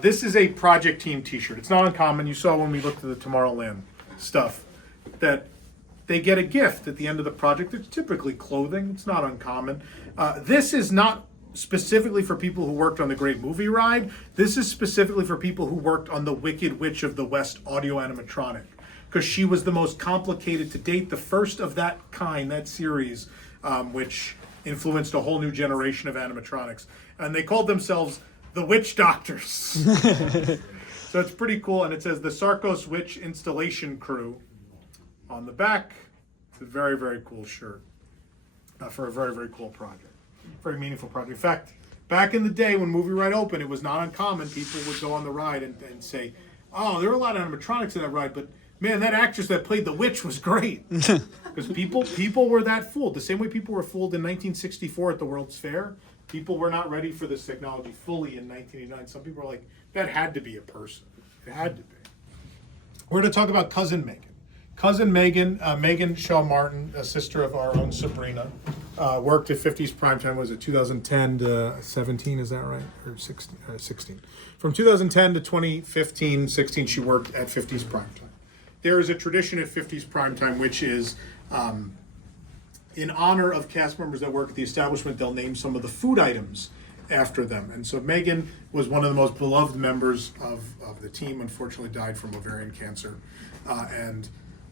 This is a Project Team t-shirt. It's not uncommon. You saw when we looked at the Tomorrowland stuff that they get a gift at the end of the project. It's typically clothing. It's not uncommon. This is not specifically for people who worked on the Great Movie Ride. This is specifically for people who worked on the Wicked Witch of the West audio animatronic, because she was the most complicated to date, the first of that kind, that series, which influenced a whole new generation of animatronics. And they called themselves the Witch Doctors. So it's pretty cool, and it says the Sarkos Witch Installation Crew on the back. It's a very, very cool shirt for a very, very cool project. Very meaningful project. In fact, back in the day when Movie Ride opened, it was not uncommon. People would go on the ride and say, oh, there were a lot of animatronics in that ride, but man, that actress that played the witch was great. Because people were that fooled. The same way people were fooled in 1964 at the World's Fair. People were not ready for this technology fully in 1989. Some people were like, that had to be a person. It had to be. We're going to talk about Cousin Megan. Cousin Megan, Megan Shaw Martin, a sister of our own Sabrina, worked at 50s Primetime. Was it 2010 to 17? Is that right? Or 16? 16. From 2010 to 2015, 16, she worked at 50s Primetime. There is a tradition at 50s Primetime, which is in honor of cast members that work at the establishment, they'll name some of the food items after them. And so Megan was one of the most beloved members of the team, unfortunately died from ovarian cancer.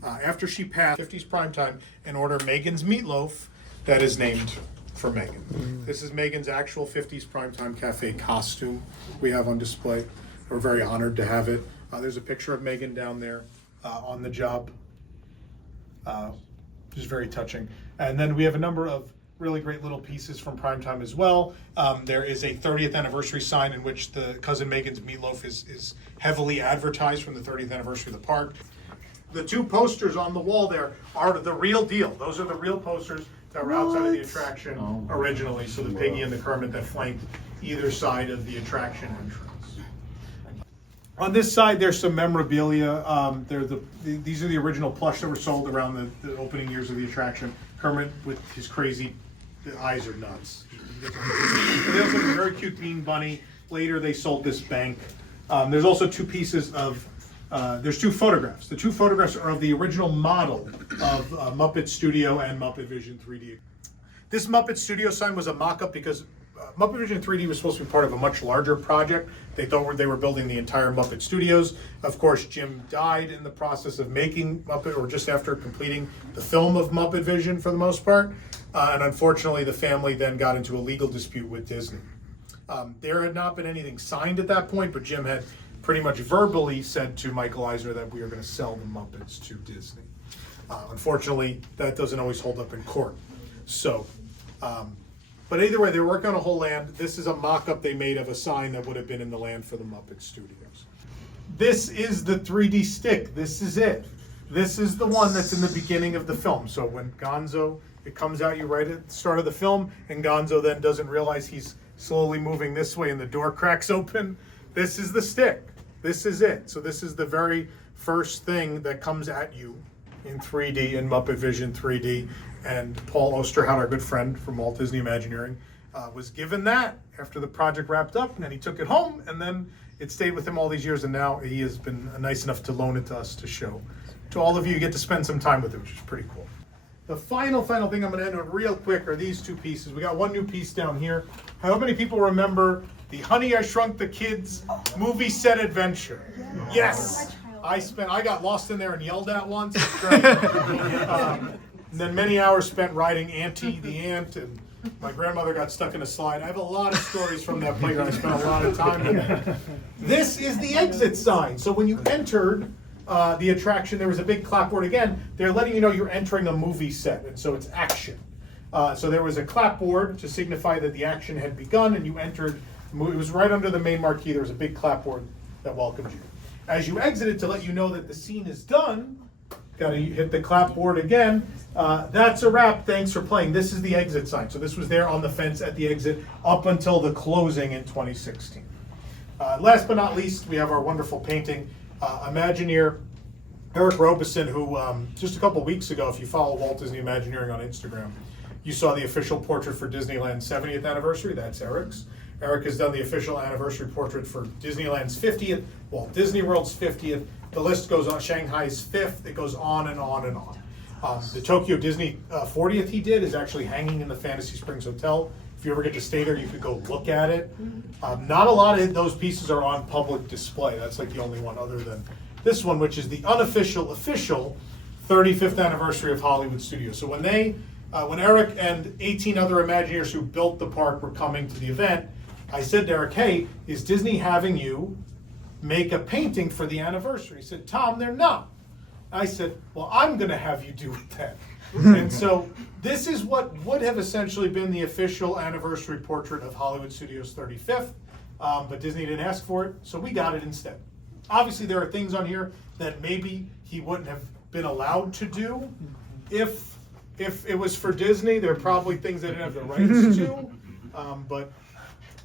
After she passed 50s Primetime, in order Megan's Meatloaf, that is named for Megan. This is Megan's actual 50s Primetime Cafe costume we have on display. We're very honored to have it. There's a picture of Megan down there on the job, which is very touching. And then we have a number of really great little pieces from Primetime as well. There is a 30th anniversary sign in which the Cousin Megan's Meatloaf is heavily advertised from the 30th anniversary of the park. The two posters on the wall there are the real deal. Those are the real posters that were outside of the attraction originally. So the Piggy and the Kermit that flanked either side of the attraction entrance. On this side, there's some memorabilia. These are the original plush that were sold around the opening years of the attraction. Kermit with his crazy, the eyes are nuts. They also have a very cute bean bunny. Later, they sold this bank. There's also two pieces of, there's two photographs. The two photographs are of the original model of Muppet Studio and Muppet Vision 3D. This Muppet Studio sign was a mock-up because Muppet Vision 3D was supposed to be part of a much larger project. They thought they were building the entire Muppet Studios. Of course, Jim died in the process of making Muppet, or just after completing the film of Muppet Vision for the most part. And unfortunately, the family then got into a legal dispute with Disney. There had not been anything signed at that point, but Jim had pretty much verbally said to Michael Eisner that we are going to sell the Muppets to Disney. Unfortunately, that doesn't always hold up in court. So, but either way, they're working on a whole land. This is a mock-up they made of a sign that would have been in the land for the Muppet Studios. This is the 3D stick. This is it. This is the one that's in the beginning of the film. So when Gonzo, it comes out you right at the start of the film, and Gonzo then doesn't realize he's slowly moving this way and the door cracks open. This is the stick. This is it. So this is the very first thing that comes at you in 3D in Muppet Vision 3D. And Paul Osterhout, our good friend from Walt Disney Imagineering, was given that after the project wrapped up, and then he took it home, and then it stayed with him all these years, and now he has been nice enough to loan it to us to show to all of you. You get to spend some time with it, which is pretty cool. The final thing I'm going to end on real quick are these two pieces. We got one new piece down here. How many people remember the Honey, I Shrunk the Kids movie set adventure? Yes. I got lost in there and yelled at once. It's great. And then many hours spent riding Auntie the Ant, and my grandmother got stuck in a slide. I have a lot of stories from that playground. I spent a lot of time in it. This is the exit sign. So when you entered the attraction, there was a big clapboard again. They're letting you know you're entering a movie set, and so it's action. So there was a clapboard to signify that the action had begun, and you entered. It was right under the main marquee. There was a big clapboard that welcomed you. As you exited, to let you know that the scene is done, got to hit the clapboard again. That's a wrap. Thanks for playing. This is the exit sign. So this was there on the fence at the exit up until the closing in 2016. Last but not least, we have our wonderful painting. Imagineer Eric Robeson, who just a couple weeks ago, if you follow Walt Disney Imagineering on Instagram, you saw the official portrait for Disneyland's 70th anniversary. That's Eric's. Eric has done the official anniversary portrait for Disneyland's 50th, Walt Disney World's 50th. The list goes on. Shanghai's 5th. It goes on and on and on. The Tokyo Disney 40th he did is actually hanging in the Fantasy Springs Hotel. If you ever get to stay there, you could go look at it. Not a lot of those pieces are on public display. That's like the only one other than this one, which is the unofficial, official 35th anniversary of Hollywood Studios. So when Eric and 18 other Imagineers who built the park were coming to the event, I said to Eric, hey, is Disney having you make a painting for the anniversary? He said, Tom, they're not. I said, well, I'm going to have you do it then. And so this is what would have essentially been the official anniversary portrait of Hollywood Studios 35th, but Disney didn't ask for it, so we got it instead. Obviously, there are things on here that maybe he wouldn't have been allowed to do. If it was for Disney, there are probably things they didn't have the rights to, but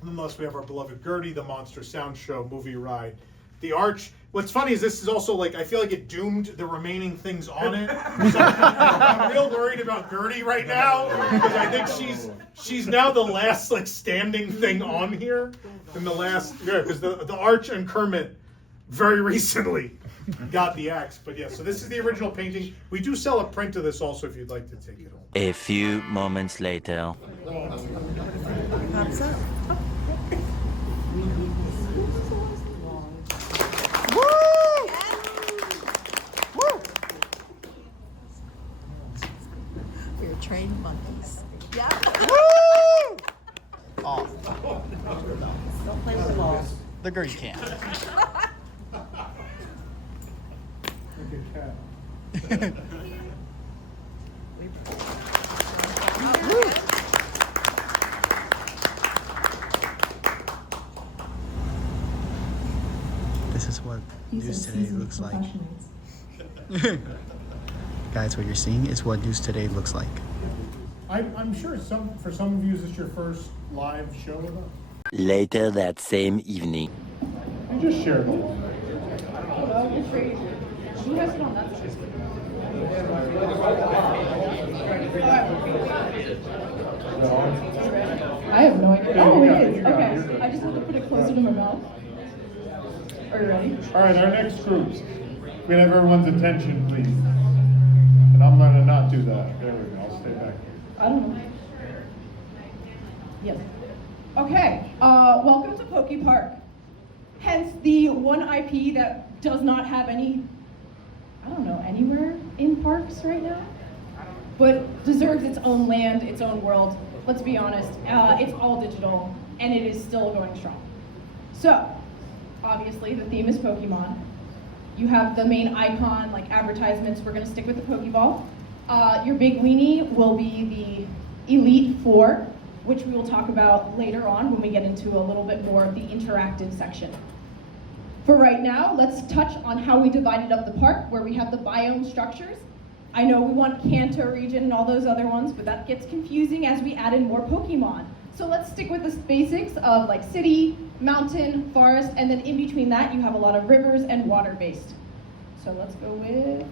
nonetheless, we have our beloved Gertie, the Monster Sound Show movie ride, the Arch. What's funny is this is also like, I feel like it doomed the remaining things on it. So I'm real worried about Gertie right now, because I think she's now the last like standing thing on here. And because the Arch and Kermit very recently got the axe. But yeah, so this is the original painting. We do sell a print of this also if you'd like to take it home. A few moments later. Pops up. We're trained monkeys. Yeah. Woo! Oh. Don't play with the balls. The Gertie can. This is what News Today looks like. Guys, what you're seeing is what News Today looks like. I'm sure for some of you, is this your first live show with us? Later that same evening. You just shared a little bit. straight. Who has it on that side? I have no idea. Oh, it is. Okay. I just have to put it closer to my mouth. Are you ready? All right, our next groups. We have everyone's attention, please. And I'm gonna not do that. There we go. I'll stay back here. I don't know. Yes. Okay. Welcome to Poke Park. Hence the one IP that does not have any, I don't know, anywhere in parks right now, but deserves its own land, its own world. Let's be honest, it's all digital, and it is still going strong. So, obviously, the theme is Pokemon. You have the main icon, like advertisements. We're gonna stick with the Pokeball. Your big weenie will be the Elite Four, which we will talk about later on when we get into a little bit more of the interactive section. For right now, let's touch on how we divided up the park, where we have the biome structures. I know we want Kanto region and all those other ones, but that gets confusing as we add in more Pokemon. So let's stick with the basics of like city, mountain, forest, and then in between that you have a lot of rivers and water-based. So let's go with...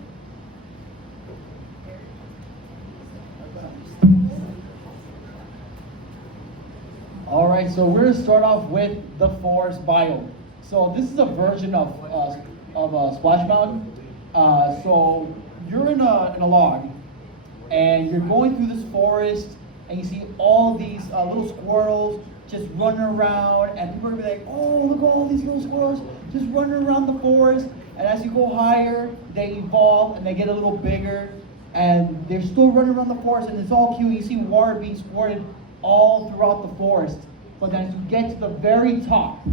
All right, so we're gonna start off with the forest biome. So this is a version of Splash Mountain. So you're in a log, and you're going through this forest, and you see all these little squirrels just running around, and people are gonna be like, oh, look at all these little squirrels just running around the forest. And as you go higher, they evolve and they get a little bigger, and they're still running around the forest, and it's all cute. You see water being squirted all throughout the forest. But then as you get to the very top,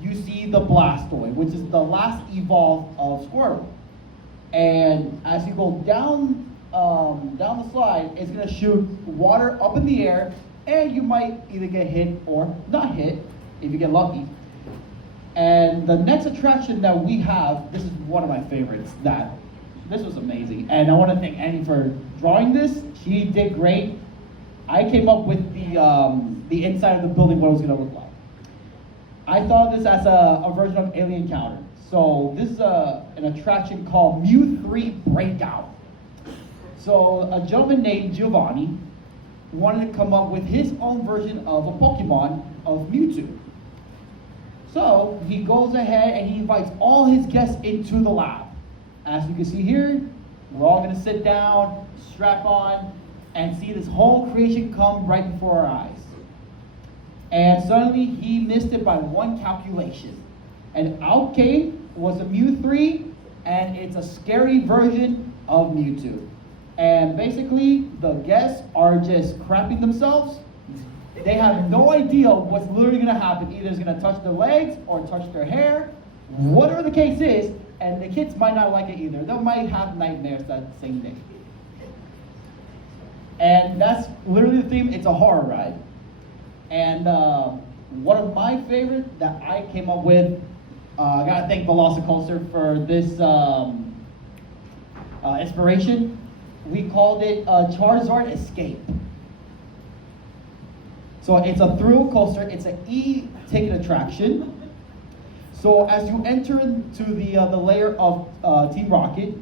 you see the Blastoise, which is the last evolve of Squirtle. And as you go down the slide, it's gonna shoot water up in the air, and you might either get hit or not hit if you get lucky. And the next attraction that we have, this is one of my favorites. This was amazing, and I want to thank Annie for drawing this. She did great. I came up with the inside of the building, what it was gonna look like. I thought of this as a version of Alien Encounter. So this is an attraction called Mew 3 Breakout. So a gentleman named Giovanni wanted to come up with his own version of a Pokemon of Mewtwo. So he goes ahead and he invites all his guests into the lab. As you can see here, we're all gonna sit down, strap on, and see this whole creation come right before our eyes. And suddenly he missed it by one calculation. And out was a Mew 3, and it's a scary version of Mewtwo. And basically, the guests are just crapping themselves. They have no idea what's literally gonna happen. Either it's gonna touch their legs or touch their hair, whatever the case is, and the kids might not like it either. They might have nightmares that same day. And that's literally the theme. It's a horror ride. And one of my favorite that I came up with, I gotta thank Velocicoaster for this inspiration. We called it Charizard Escape. So it's a thrill coaster. It's an e-ticket attraction. So as you enter into the layer of Team Rocket,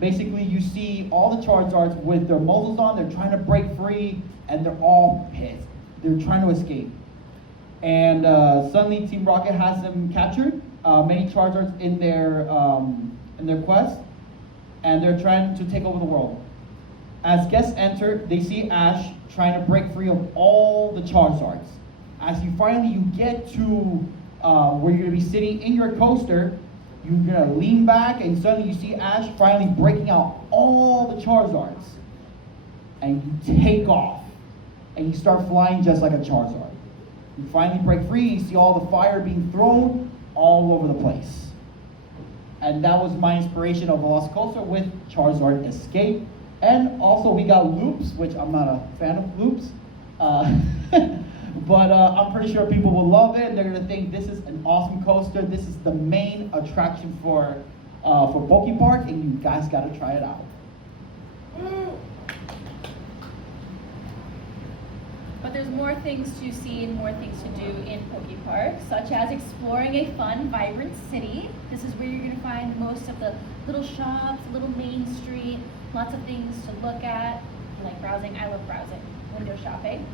basically you see all the Charizards with their muzzles on. They're trying to break free, and they're all pissed. They're trying to escape. And suddenly Team Rocket has them captured, many Charizards in their quest, and they're trying to take over the world. As guests enter, they see Ash trying to break free of all the Charizards. As you get to where you're gonna be sitting in your coaster, you're gonna lean back, and suddenly you see Ash finally breaking out all the Charizards. And you take off, and you start flying just like a Charizard. You finally break free, you see all the fire being thrown all over the place. And that was my inspiration of Velocicoaster with Charizard Escape. And also we got loops, which I'm not a fan of loops. But I'm pretty sure people will love it, and they're gonna think this is an awesome coaster. This is the main attraction for Poke Park, and you guys gotta try it out. But there's more things to see and more things to do in Poke Park, such as exploring a fun, vibrant city. This is where you're going to find most of the little shops, little main street, lots of things to look at. You like browsing? I love browsing. Window shopping.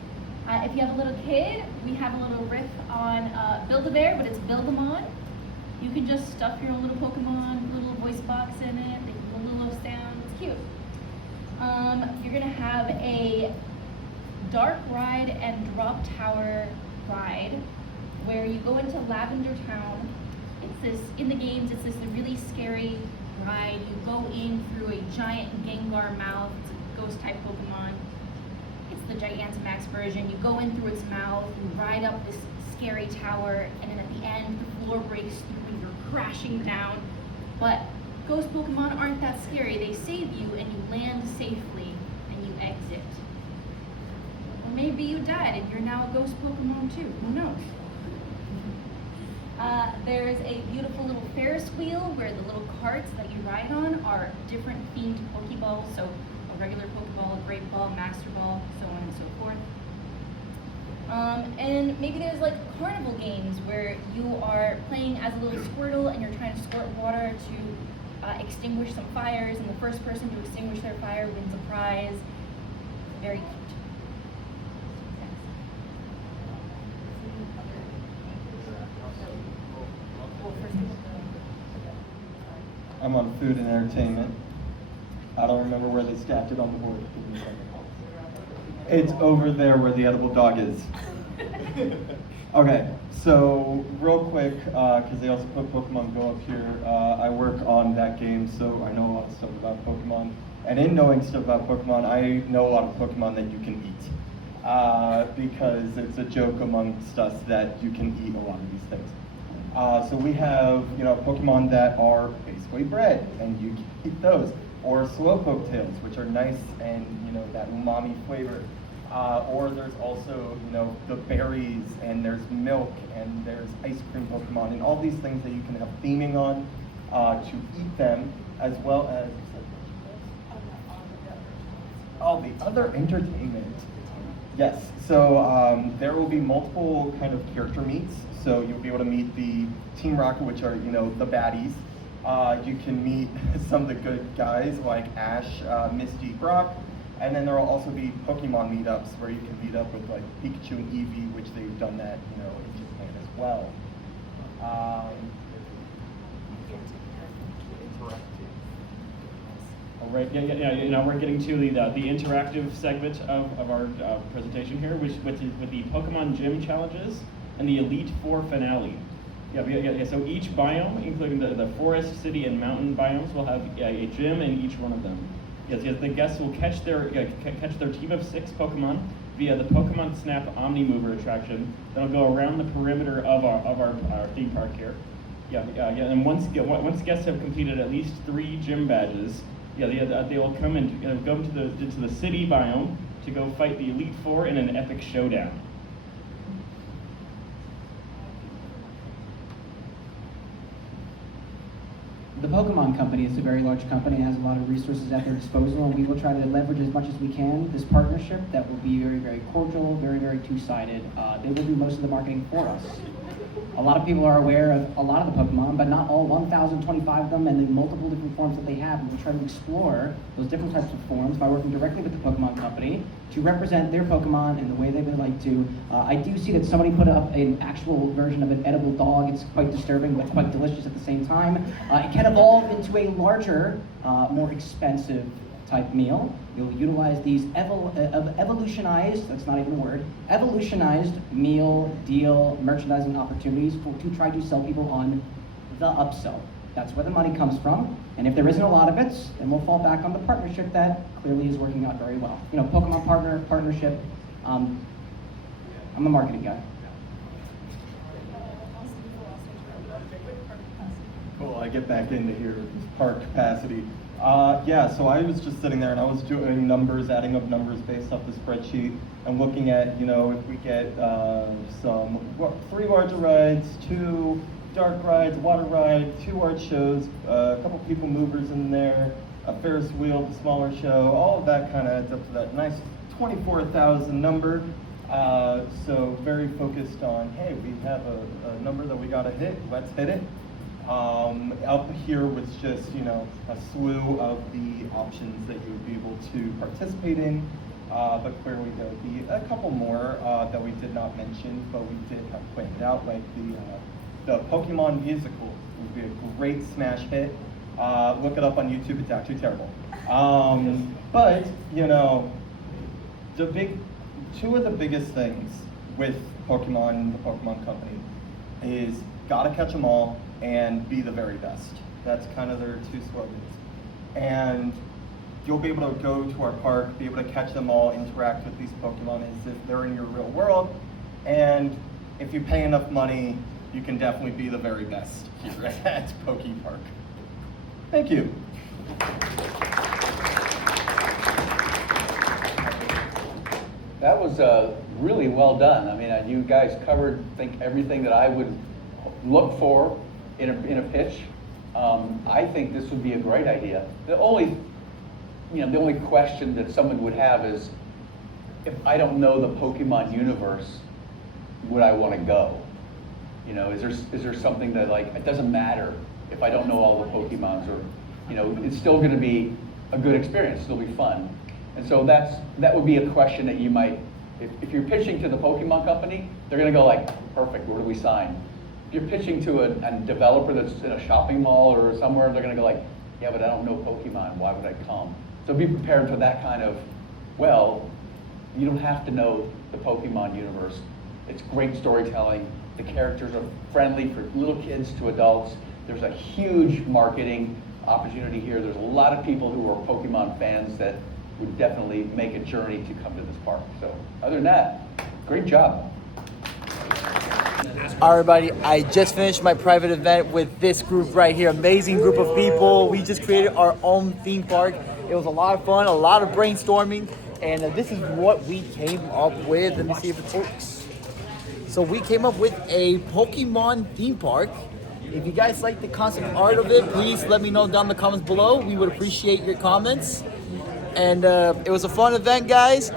If you have a little kid, we have a little riff on Build-A-Bear, but it's Build-A-Mon. You can just stuff your own little Pokemon, little voice box in it, they can little sound. It's cute. You're going to have a dark ride and drop tower ride where you go into Lavender Town. It's this, in the games, it's this really scary ride. You go in through a giant Gengar mouth. It's a ghost type Pokemon. It's the Gigantamax version. You go in through its mouth, you ride up this scary tower, and then at the end, the floor breaks through and you're crashing down. But ghost Pokemon aren't that scary. They save you and you land safely and you exit. Or maybe you died and you're now a ghost Pokemon too. Who knows? There's a beautiful little Ferris wheel where the little carts that you ride on are different themed Pokeballs. So a regular Pokeball, a Great Ball, Master Ball, so on and so forth. And maybe there's like carnival games where you are playing as a little Squirtle and you're trying to squirt water to extinguish some fires, and the first person to extinguish their fire wins a prize. Very cute. I'm on food and entertainment. I don't remember where they stacked it on the board. It's over there where the edible dog is. Okay, so real quick, because they also put Pokemon Go up here, I work on that game, so I know a lot of stuff about Pokemon. And in knowing stuff about Pokemon, I know a lot of Pokemon that you can eat. Because it's a joke amongst us that you can eat a lot of these things. So we have, Pokemon that are basically bred, and you can eat those. Or Slowpoke tails, which are nice and, that umami flavor. Or there's also, the berries, and there's milk, and there's ice cream Pokemon, and all these things that you can have theming on to eat them, as well as all the other entertainment. Yes, so there will be multiple kind of character meets. So you'll be able to meet the Team Rocket, which are, the baddies. You can meet some of the good guys like Ash, Misty, Brock. And then there will also be Pokemon meetups where you can meet up with like Pikachu and Eevee, which they've done that, in Japan as well. All right, we're getting to the interactive segment of our presentation here, which is with the Pokemon Gym challenges and the Elite Four finale. So each biome, including the forest, city, and mountain biomes, will have a gym in each one of them. Yes, the guests will catch their team of 6 Pokemon via the Pokemon Snap Omni Mover attraction that'll go around the perimeter of our theme park here. And once guests have completed at least 3 gym badges, they will come and go into the city biome to go fight the Elite Four in an epic showdown. The Pokemon Company is a very large company and has a lot of resources at their disposal, and we will try to leverage as much as we can this partnership that will be very, very cordial, very, very two-sided. They will do most of the marketing for us. A lot of people are aware of a lot of the Pokemon, but not all 1,025 of them and the multiple different forms that they have. And we'll try to explore those different types of forms by working directly with the Pokemon Company to represent their Pokemon in the way they would like to. I do see that somebody put up an actual version of an edible dog. It's quite disturbing, but quite delicious at the same time. It can evolve into a larger, more expensive type meal. You'll utilize these evolutionized, that's not even a word, evolutionized meal, deal, merchandising opportunities to try to sell people on the upsell. That's where the money comes from. And if there isn't a lot of it, then we'll fall back on the partnership that clearly is working out very well. Pokemon partnership, I'm a marketing guy. Cool, I get back into here with this park capacity. So I was just sitting there and I was doing numbers, adding up numbers based off the spreadsheet and looking at, if we get 3 larger rides, 2 dark rides, water ride, 2 art shows, a couple people movers in there, a Ferris wheel, the smaller show, all of that kind of adds up to that nice 24,000 number. So very focused on, hey, we have a number that we gotta hit, let's hit it. Up here was just, a slew of the options that you would be able to participate in. But clearly there would be a couple more that we did not mention, but we did have planned out, like the Pokemon musical would be a great smash hit. Look it up on YouTube, it's actually terrible. But, two of the biggest things with Pokemon, the Pokemon company, is gotta catch them all and be the very best. That's kind of their two slogans. And you'll be able to go to our park, be able to catch them all, interact with these Pokemon as if they're in your real world. And if you pay enough money, you can definitely be the very best here at Poke Park. Thank you. That was really well done. I mean, you guys covered, I think, everything that I would look for in a pitch. I think this would be a great idea. The only question that someone would have is, if I don't know the Pokemon universe, would I want to go? Is there something that, like, it doesn't matter if I don't know all the Pokemons, or it's still going to be a good experience, it'll be fun. And so that would be a question that you might, if you're pitching to the Pokemon company, they're going to go like, perfect, where do we sign? If you're pitching to a developer that's in a shopping mall or somewhere, they're going to go like, yeah, but I don't know Pokemon, why would I come? So be prepared for that kind of, well, you don't have to know the Pokemon universe. It's great storytelling. The characters are friendly for little kids to adults. There's a huge marketing opportunity here. There's a lot of people who are Pokemon fans that would definitely make a journey to come to this park. So other than that, great job. All right, everybody, I just finished my private event with this group right here. Amazing group of people. We just created our own theme park. It was a lot of fun, a lot of brainstorming, and this is what we came up with. Let me see if it works. So we came up with a Pokemon theme park. If you guys like the concept art of it, please let me know down in the comments below. We would appreciate your comments. And it was a fun event, guys.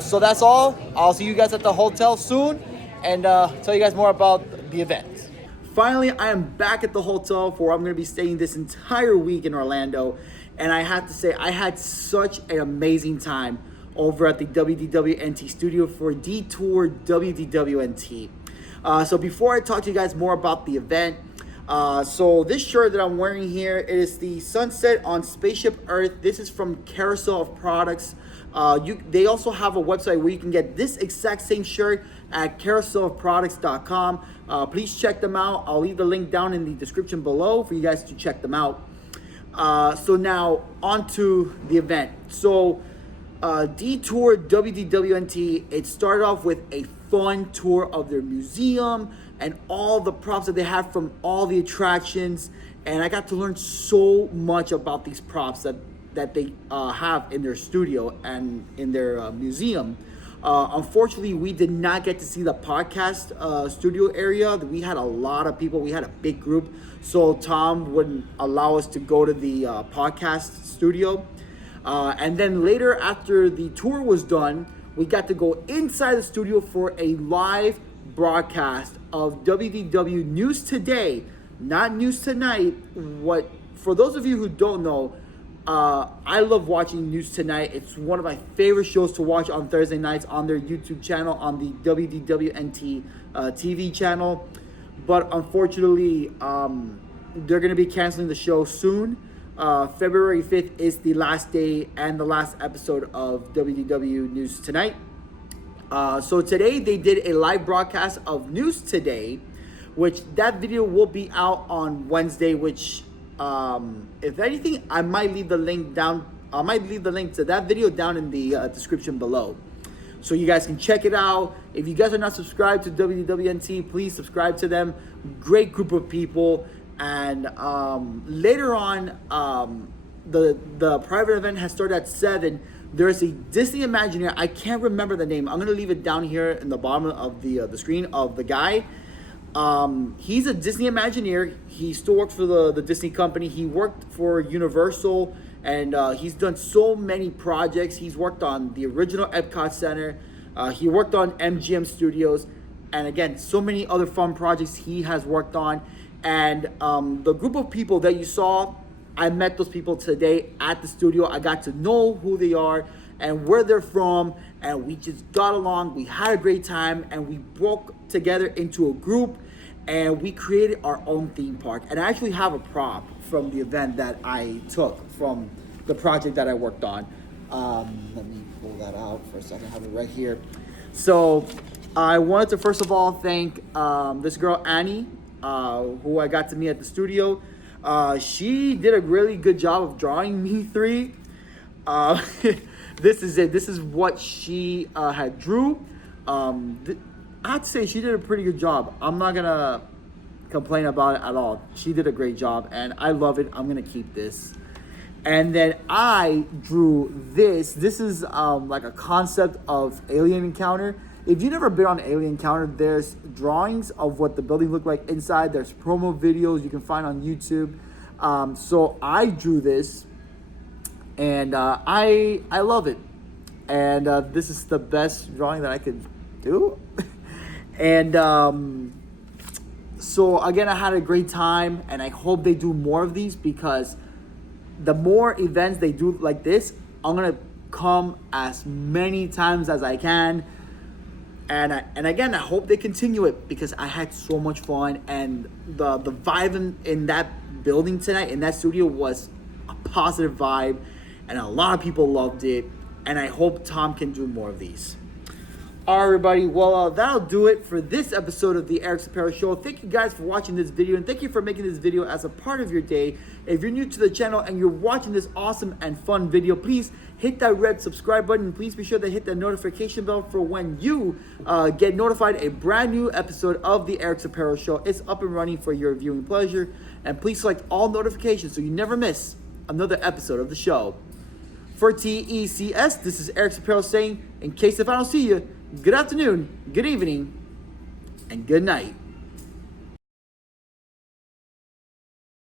So that's all. I'll see you guys at the hotel soon and tell you guys more about the event. Finally, I am back at the hotel for where I'm going to be staying this entire week in Orlando. And I have to say, I had such an amazing time over at the WDWNT Studio for DETOUR WDWNT. So before I talk to you guys more about the event, so this shirt that I'm wearing here, it is the Sunset on Spaceship Earth. This is from Carousel of Products. They also have a website where you can get this exact same shirt at carouselofproducts.com. Please check them out. I'll leave the link down in the description below for you guys to check them out. So now on to the event. So DETOUR WDWNT, it started off with a fun tour of their museum and all the props that they have from all the attractions, and I got to learn so much about these props that they have in their studio and in their museum. Unfortunately, we did not get to see the podcast studio area. We had a lot of people. We had a big group, so Tom wouldn't allow us to go to the podcast studio. And then later, after the tour was done, we got to go inside the studio for a live broadcast of WDW News Today, not News Tonight. For those of you who don't know, I love watching News Tonight. It's one of my favorite shows to watch on Thursday nights on their YouTube channel, on the WDWNT TV channel. But unfortunately, they're going to be canceling the show soon. February 5th is the last day and the last episode of WDW News Tonight. So today they did a live broadcast of News Today, which that video will be out on Wednesday, which if anything, I might leave the link down. I might leave the link to that video down in the description below, so you guys can check it out. If you guys are not subscribed to WDWNT, please subscribe to them. Great group of people. And later on, the private event has started at 7. There's a Disney Imagineer. I can't remember the name. I'm gonna leave it down here in the bottom of the screen of the guy. He's a Disney Imagineer. He still works for the Disney company. He worked for Universal, and he's done so many projects. He's worked on the original Epcot Center. He worked on MGM Studios, and again, so many other fun projects he has worked on. And the group of people that you saw, I met those people today at the studio. I got to know who they are and where they're from, and we just got along. We had a great time, and we broke together into a group, and we created our own theme park. And I actually have a prop from the event that I took from the project that I worked on. Let me pull that out for a second. I have it right here. So I wanted to first of all thank this girl Annie, who I got to meet at the studio. She did a really good job of drawing me 3. This is it. This is what she had drew. I'd say she did a pretty good job. I'm not gonna complain about it at all. She did a great job, and I love it. I'm gonna keep this. And then I drew this. This is like a concept of alien encounter. If you've never been on Alien Encounter, there's drawings of what the building looked like inside. There's promo videos you can find on YouTube. So I drew this, and I love it. And this is the best drawing that I could do. And so again, I had a great time, and I hope they do more of these, because the more events they do like this, I'm gonna come as many times as I can. And again, I hope they continue it, because I had so much fun, and the vibe in that building tonight, in that studio, was a positive vibe, and a lot of people loved it, and I hope Tom can do more of these. All right, everybody, well, that'll do it for this episode of the Erick Cepero Show. Thank you guys for watching this video, and thank you for making this video as a part of your day. If you're new to the channel and you're watching this awesome and fun video, please hit that red subscribe button. Please be sure to hit that notification bell for when you get notified a brand new episode of the Erick Cepero Show. It's up and running for your viewing pleasure. And please select all notifications so you never miss another episode of the show. For TECS, this is Erick Cepero saying, in case if I don't see you, good afternoon, good evening, and good night.